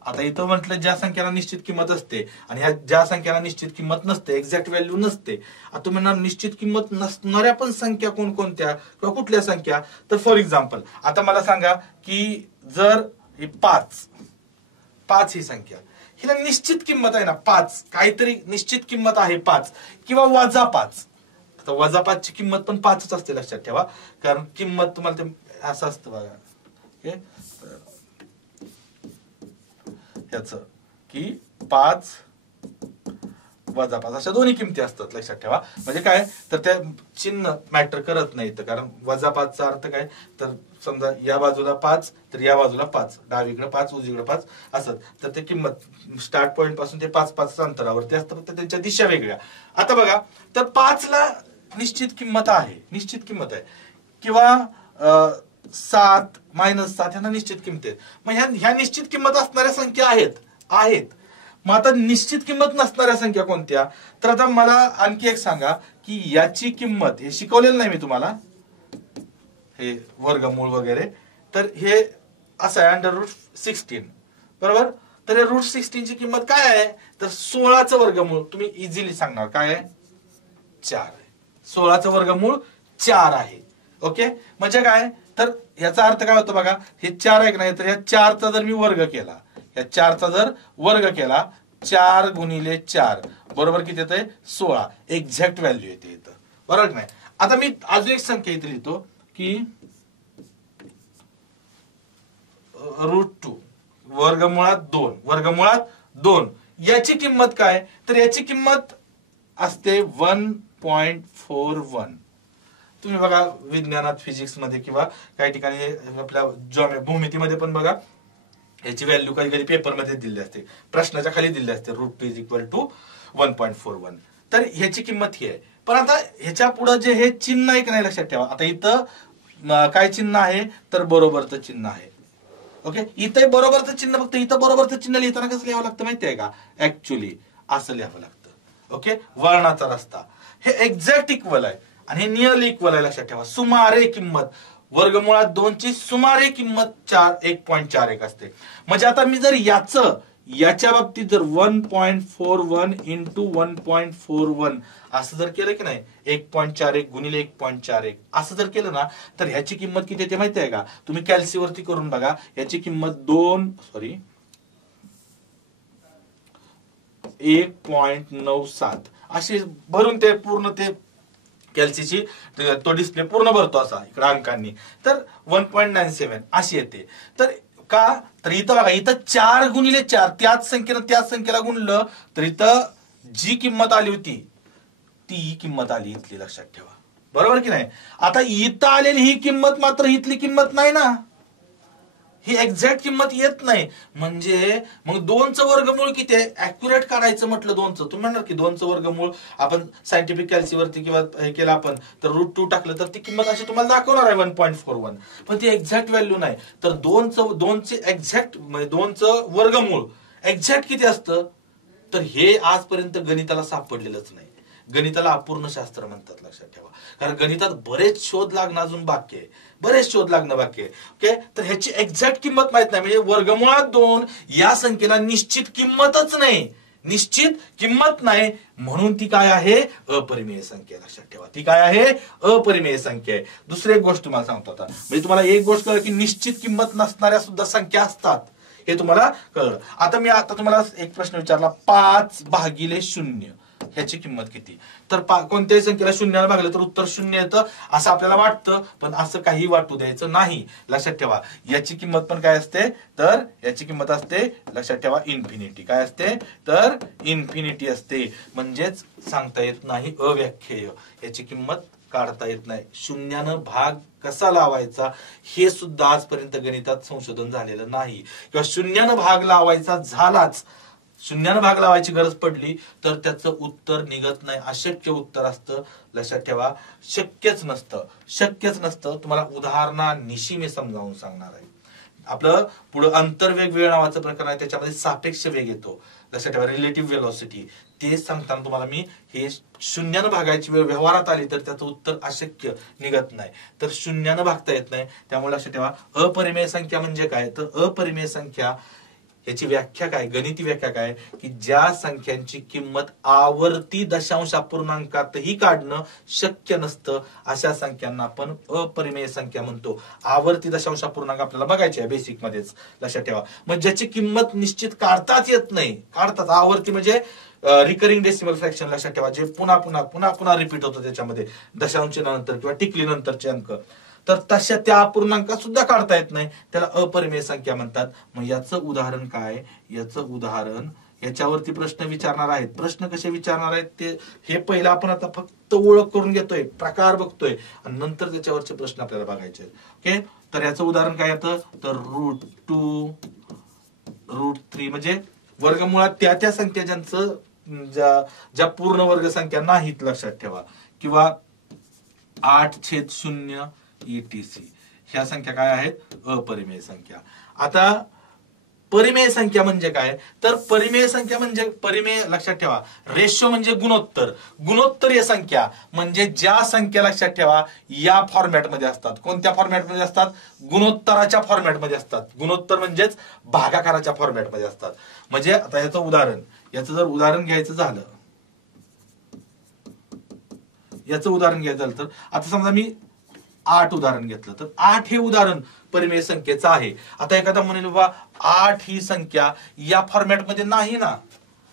आता इथं म्हटलं ज्या संख्याला निश्चित किंमत असते, आणि ह्या ज्या संख्याला निश्चित किंमत नसते, एक्झॅक्ट व्हॅल्यू नसते. आता तुम्ही म्हणणार निश्चित किंमत नसणाऱ्या पण संख्या कोणकोणत्या किंवा कुठल्या संख्या, तर फॉर एक्झाम्पल आता मला सांगा की जर ही 5 ही संख्या, हिला निश्चित किंमत आहे ना 5, काहीतरी निश्चित किंमत आहे 5 किंवा -5. आता -5 ची किंमत पण 5च असते, लक्षात ठेवा, कारण किंमत तुम्हाला ते असं असतं बघा. ओके, ह्याच की 5 - 5 अशा दोन्ही किमती असतात, लक्षात ठेवा. म्हणजे काय, तर त्या चिन्ह मॅटर करत नाही, कारण -5 चा अर्थ काय, तर समजा या बाजूला 5 तर या बाजूला 5, डावीकडे 5 उजवीकडे 5 असत, तर ते किंमत स्टार्ट पॉइंट पासून ते 5 अंतरावरती असतं, फक्त त्यांच्या दिशा वेगळ्या. आता बघा, तर 5 ला निश्चित किंमत आहे, किंवा 7 -7 ह्यांना निश्चित किंमत आहेत. मग ह्या निश्चित किंमत असणाऱ्या संख्या आहेत. मग आता निश्चित किंमत नसणाऱ्या संख्या कोणत्या, तर आता मला आणखी एक सांगा की याची किंमत, हे शिकवलेलं नाही मी तुम्हाला, हे वर्गमूळ वगैरे, तर हे असं आहे √16, बरोबर. तर हे √16 ची किंमत काय आहे, तर 16चं वर्गमूळ तुम्ही इझिली सांगणार काय आहे, 4 आहे. 16चं वर्गमूळ 4 आहे. ओके, म्हणजे काय, तर याचा अर्थ काय होतो बघा, हे 4 आहे की नाही, तर या 4चा जर मी वर्ग केला, या 4चा जर वर्ग केला, 4 गुणिले 4 बरोबर किती येतंय, 16. एक्झॅक्ट व्हॅल्यू येते इथं, बरोबर नाही. आता मी अजून एक संख्या इथे लिहितो की √2 वर्गमुळात 2 याची किंमत काय, तर याची किंमत असते 1.41. तुम्ही बघा विज्ञानात, फिजिक्स मध्ये किंवा काही ठिकाणी आपल्या भूमितीमध्ये पण बघा, याची व्हॅल्यू कधी कधी पेपरमध्ये दिली असते, प्रश्नाच्या खाली दिली असते, √2 = 1.41. तर ह्याची किंमत ही आहे. पण आता ह्याच्या पुढे जे हे चिन्ह आहे की नाही, लक्षात ठेवा. आता इथं काय चिन्ह आहे, तर बरोबरचं चिन्ह आहे. ओके, इथं बरोबरचं चिन्ह, फक्त इथं बरोबरचं चिन्ह लिहिताना कसं लिहावं लागतं माहिती आहे का, ऍक्च्युअली असं लिहावं लागतं. ओके, वळणाचा रस्ता, हे एक्झॅक्ट इक्वल आहे आणि हे नियरली इक्वल आहे, लक्षात ठेवा. सुमारे किंमत वर्गमुळात 2 ची सुमारे किंमत 1.41 असते. म्हणजे आता मी जर याच्या बाबतीत जर 1.41 × 1.41 असं जर केलं की नाही, 1.41 गुणिले 1.41 असं जर केलं ना, तर ह्याची किंमत किती येते माहिती आहे का, तुम्ही कॅल्सीवरती करून बघा, याची किंमत 1.97 अशी भरून ते पूर्ण ते कॅल्सीची तो डिस्प्ले पूर्ण भरतो असा इकडे अंकांनी, तर 1.97 अशी येते. तर का, तर इथं बघा, इथं 4 गुणिले 4 त्याच संख्येला गुणलं, तर इथं जी किंमत आली होती ती किंमत आली इथली, लक्षात ठेवा, बरोबर की नाही. आता इथं आलेली ही किंमत मात्र इथली किंमत नाही ना, ही एक्झॅक्ट किंमत येत नाही. म्हणजे मग 2चं वर्गमूळ किती आहे अॅक्युरेट काढायचं म्हटलं 2चं, तुम्ही म्हणणार की 2चं वर्गमूळ आपण सायंटिफिक कॅल्सीवरती किंवा हे केलं आपण तर √2 टाकलं तर ती किंमत अशी तुम्हाला दाखवणार आहे 1.41, पण ती एक्झॅक्ट व्हॅल्यू नाही. तर 2चे एक्झॅक्ट म्हणजे 2चं वर्गमूळ एक्झॅक्ट किती असतं, तर हे आजपर्यंत गणिताला सापडलेलंच नाही. गणिताला अपूर्ण शास्त्र म्हणतात, लक्षात ठेवा. कारण गणितात बरेच शोध लागणं अजून बाकी आहे, बरेच शोध लागणं बाकी आहे. ओके, तर ह्याची एक्झॅक्ट किंमत माहित नाही. म्हणजे वर्गमुळात 2 या संख्येला निश्चित किंमतच नाही, निश्चित किंमत नाही, म्हणून ती काय आहे अपरिमेय संख्या. लक्षात ठेवा, ती काय आहे अपरिमेय संख्या आहे. दुसरी एक गोष्ट तुम्हाला सांगतो आता, म्हणजे तुम्हाला एक गोष्ट कळलं की निश्चित किंमत नसणाऱ्या सुद्धा संख्या असतात, हे तुम्हाला कळलं. आता तुम्हाला एक प्रश्न विचारला, 5/0 ह्याची किंमत किती. तर कोणत्याही संख्येला 0 भागलं तर उत्तर 0 येतं असं आपल्याला वाटतं, पण असं काही वाटू द्यायचं नाही. लक्षात ठेवा, याची किंमत पण काय असते, तर याची किंमत असते, लक्षात ठेवा, इन्फिनिटी. काय असते, तर इन्फिनिटी असते. म्हणजेच सांगता येत नाही अव्याख्येय, याची किंमत काढता येत नाही. 0नं भाग कसा लावायचा हे सुद्धा आजपर्यंत गणितात संशोधन झालेलं नाही, किंवा 0नं भाग लावायचा झालाच, 0नं भाग लावायची गरज पडली तर त्याचं उत्तर निघत नाही, अशक्य उत्तर असतं. लक्षात ठेवा, शक्यच नसतं. तुम्हाला उदाहरणानिशी मी समजावून सांगणार आहे. आपलं पुढे अंतर्वेग वेळ नावाचं प्रकरण आहे, त्याच्यामध्ये सापेक्ष वेग येतो. लक्षात ठेवा, रिलेटिव्ह वेलोसिटी. ते सांगताना तुम्हाला मी हे 0नं भागायची वेळ व्यवहारात आली तर त्याचं उत्तर अशक्य निघत नाही, तर 0नं भागता येत नाही. त्यामुळे लक्षात ठेवा, अपरिमेय संख्या म्हणजे काय, तर अपरिमेय संख्या याची व्याख्या काय, गणिती व्याख्या काय, की ज्या संख्यांची किंमत आवर्ती दशांश अपूर्णांकातही काढणं शक्य नसतं अशा संख्यांना आपण अपरिमेय संख्या म्हणतो. आवर्ती दशांश अपूर्णांक आपल्याला बघायचे आहे बेसिक मध्येच, लक्षात ठेवा. मग ज्याची किंमत निश्चित काढताच येत नाही, आवर्ती म्हणजे रिकरिंग डेसिमल फ्रॅक्शन. लक्षात ठेवा, जे पुन्हा पुन्हा पुन्हा पुन्हा रिपीट होतं त्याच्यामध्ये दशांश नंतर किंवा टिकली नंतरचे अंक, तर तशा त्या अपूर्णांकात सुद्धा काढता येत नाही, त्याला अपरिमेय संख्या म्हणतात. मग याचं उदाहरण काय, याचं उदाहरण, याच्यावरती प्रश्न विचारणार आहेत. प्रश्न कसे विचारणार आहेत ते हे पहिला आपण आता फक्त ओळख करून घेतोय, प्रकार बघतोय, आणि नंतर त्याच्यावरचे प्रश्न आपल्याला बघायचे. ओके, तर याचं उदाहरण काय येतं, तर √2 √3 म्हणजे वर्गमुळात त्या संख्या ज्यांचं ज्या पूर्ण वर्ग संख्या नाहीत, लक्षात ठेवा, किंवा 8/0 ETC, ह्या संख्या काय आहेत, अपरिमेय संख्या. आता परिमेय संख्या म्हणजे काय, तर परिमेय संख्या म्हणजे परिमेय, लक्षात ठेवा, रेशो म्हणजे गुणोत्तरीय संख्या म्हणजे ज्या संख्या, लक्षात ठेवा, या फॉर्मॅटमध्ये असतात. कोणत्या फॉर्मॅटमध्ये असतात, गुणोत्तराच्या फॉर्मॅटमध्ये असतात. गुणोत्तर म्हणजेच भागाकाराच्या फॉर्मॅटमध्ये असतात. म्हणजे आता याचं जर उदाहरण घ्यायचं झालं, तर आता समजा मी 8 उदाहरण घेतलं, तर 8 हे उदाहरण परिमेय संख्येचं आहे. आता एखादा म्हणेल बाबा 8 ही संख्या या फॉर्मॅटमध्ये नाही ना,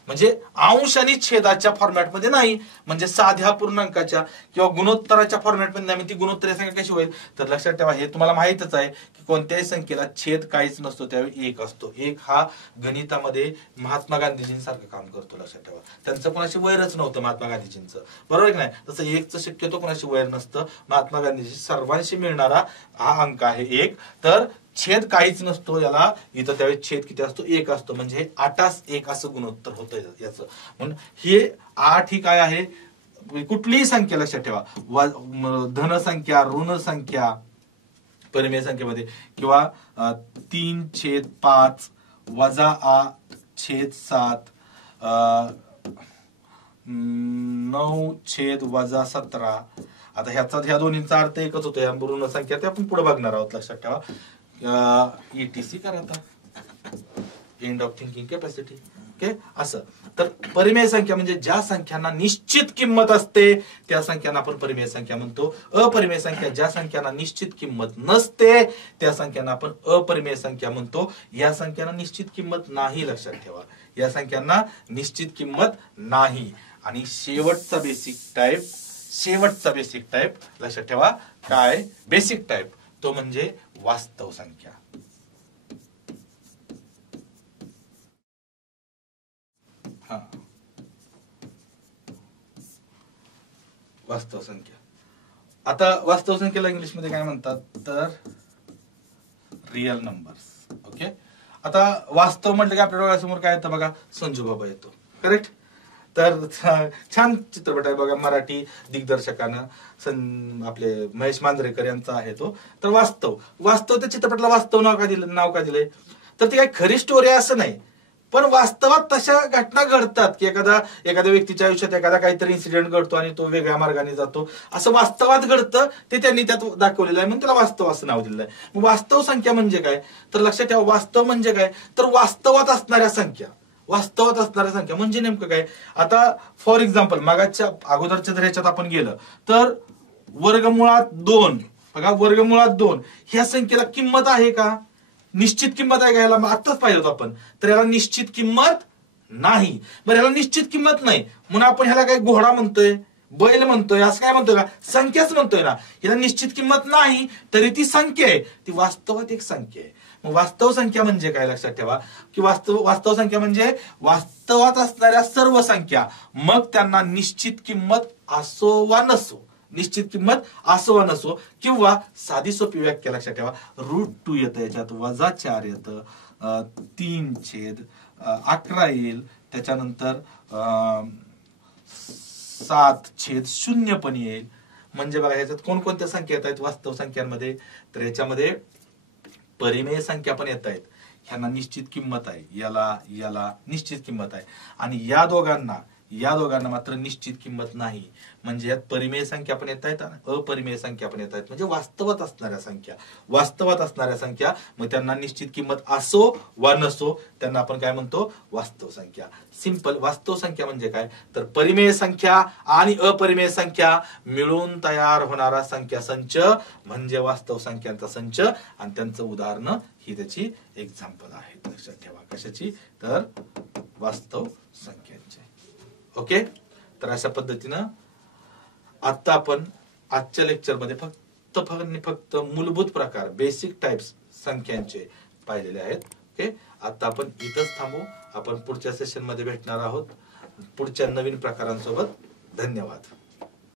म्हणजे अंश आणि छेदाच्या फॉर्मॅटमध्ये नाही, म्हणजे साध्या पूर्णांकाच्या किंवा गुणोत्तराच्या फॉर्मॅटमध्ये नाही, ती गुणोत्तरीय संख्या कशी होईल, तर लक्षात ठेवा, हे तुम्हाला माहितच आहे की कोणत्याही संख्येला छेद काहीच नसतो, त्यावेळी 1 असतो. 1 हा गणितामध्ये महात्मा गांधीजींसारखं काम करतो. लक्षात ठेवा, त्यांचं कोणाशी वैरच नव्हतं महात्मा गांधीजींचं, बरोबर की नाही. तसं 1चं शक्यतो कोणाशी वैर नसतं. महात्मा गांधीजी सर्वांशी मिळणारा हा अंक आहे 1, तर छेद काहीच नसतो याला, इथं त्यावेळी छेद किती असतो, 1 असतो, म्हणजे 8/1 असं गुणोत्तर होतं याचं. म्हणून हे 8 ही काय आहे, कुठलीही संख्या, लक्षात ठेवा, धन संख्या, ऋण संख्या परिमेय संख्येमध्ये, किंवा 3/5 -8/7 9/-17. आता ह्या दोन्हींचा अर्थ एकच होतो, या ऋण संख्या ते आपण पुढे बघणार आहोत. लक्षात ठेवा, ETC करा आता, end of thinking capacity. Okay, असं. तर परिमेय संख्या म्हणजे ज्या संख्यांना निश्चित किंमत असते त्या संख्यांना आपण परिमेय संख्या म्हणतो. अपरिमेय संख्या ज्या संख्यांना निश्चित किंमत नसते त्या संख्यांना आपण अपरिमेय संख्या म्हणतो. या संख्यांना निश्चित किंमत नाही, लक्षात ठेवा, या संख्यांना निश्चित किंमत नाही. आणि शेवटचा बेसिक टाइप लक्षात ठेवा, काय बेसिक टाइप, तो म्हणजे वास्तव संख्या. वास्तव संख्या. आता वास्तव संख्येला इंग्लिशमध्ये काय म्हणतात, तर रिअल नंबर्स. ओके. आता वास्तव म्हटलं की आपल्या डोळ्यासमोर काय येतं बघा, संजू बाबा येतो. करेक्ट. तर छान चित्रपट आहे बघा, मराठी दिग्दर्शकानं आपले महेश मांजरेकर यांचा आहे तो. तर वास्तव त्या चित्रपटाला वास्तव नाव का दिलंय, तर ती काही खरी स्टोरी असं नाही, पण वास्तवात तशा घटना घडतात की एखाद्या व्यक्तीच्या आयुष्यात एखादा काहीतरी इन्सिडेंट घडतो आणि तो वेगळ्या मार्गाने जातो, असं वास्तवात घडतं, ते त्यांनी त्यात दाखवलेलं आहे, म्हणून त्याला वास्तव असं नाव दिलेलं आहे. मग वास्तव संख्या म्हणजे काय, तर लक्षात ठेवा, वास्तव म्हणजे काय, तर वास्तवात असणाऱ्या संख्या म्हणजे नेमकं काय. आता फॉर एक्झाम्पल मागाच्या अगोदरच्या जर ह्याच्यात आपण गेलं तर वर्गमुळात 2 बघा, वर्गमुळात 2 ह्या संख्येला किंमत आहे का, निश्चित किंमत आहे का, याला आत्ताच पाहिलं होतं आपण, तर याला निश्चित किंमत नाही. बरं, ह्याला निश्चित किंमत नाही म्हणून आपण ह्याला काय घोडा म्हणतोय, बैल म्हणतोय, असं काय म्हणतोय का, संख्याच म्हणतोय ना. हिला निश्चित किंमत नाही तरी ती संख्या आहे, ती वास्तवात एक संख्या आहे. मग वास्तव संख्या म्हणजे काय, लक्षात ठेवा की वास्तव संख्या म्हणजे वास्तवात असणाऱ्या सर्व संख्या, मग त्यांना निश्चित किंमत असो वा नसो, किंवा साधी सोपी व्याख्या लक्षात ठेवा, √2 येतं, याच्यात -4 येतं, 3/11 येईल, त्याच्यानंतर 7/0 पण येईल. म्हणजे बघा ह्याच्यात कोणकोणत्या संख्या येत आहेत वास्तव संख्यांमध्ये, तर ह्याच्यामध्ये परिमेय संख्या पण येत आहेत, ह्यांना निश्चित किंमत आहे, याला निश्चित किंमत आहे, आणि या दोघांना मात्र निश्चित किंमत नाही. म्हणजे यात परिमेय संख्या पण येत आहेत आणि अपरिमेय संख्या पण येत आहेत, म्हणजे वास्तवात असणाऱ्या संख्या मग त्यांना निश्चित किंमत असो वा नसो, त्यांना आपण काय म्हणतो, वास्तव संख्या. सिंपल. वास्तव संख्या म्हणजे काय, तर परिमेय संख्या आणि अपरिमेय संख्या मिळून तयार होणारा संख्या संच म्हणजे वास्तव संख्यांचा संच, आणि त्यांचं उदाहरण ही त्याची एक्झाम्पल आहे. लक्षात ठेवा, कशाची, तर वास्तव संख्यांचे. ओके. तर अशा पद्धतीनं आता आपण आजच्या लेक्चरमध्ये फक्त मूलभूत प्रकार, बेसिक टाइप्स संख्यांचे पाहिलेले आहेत. ओके. आता आपण इथंच थांबू, आपण पुढच्या सेशन मध्ये भेटणार आहोत पुढच्या नवीन प्रकारांसोबत. धन्यवाद.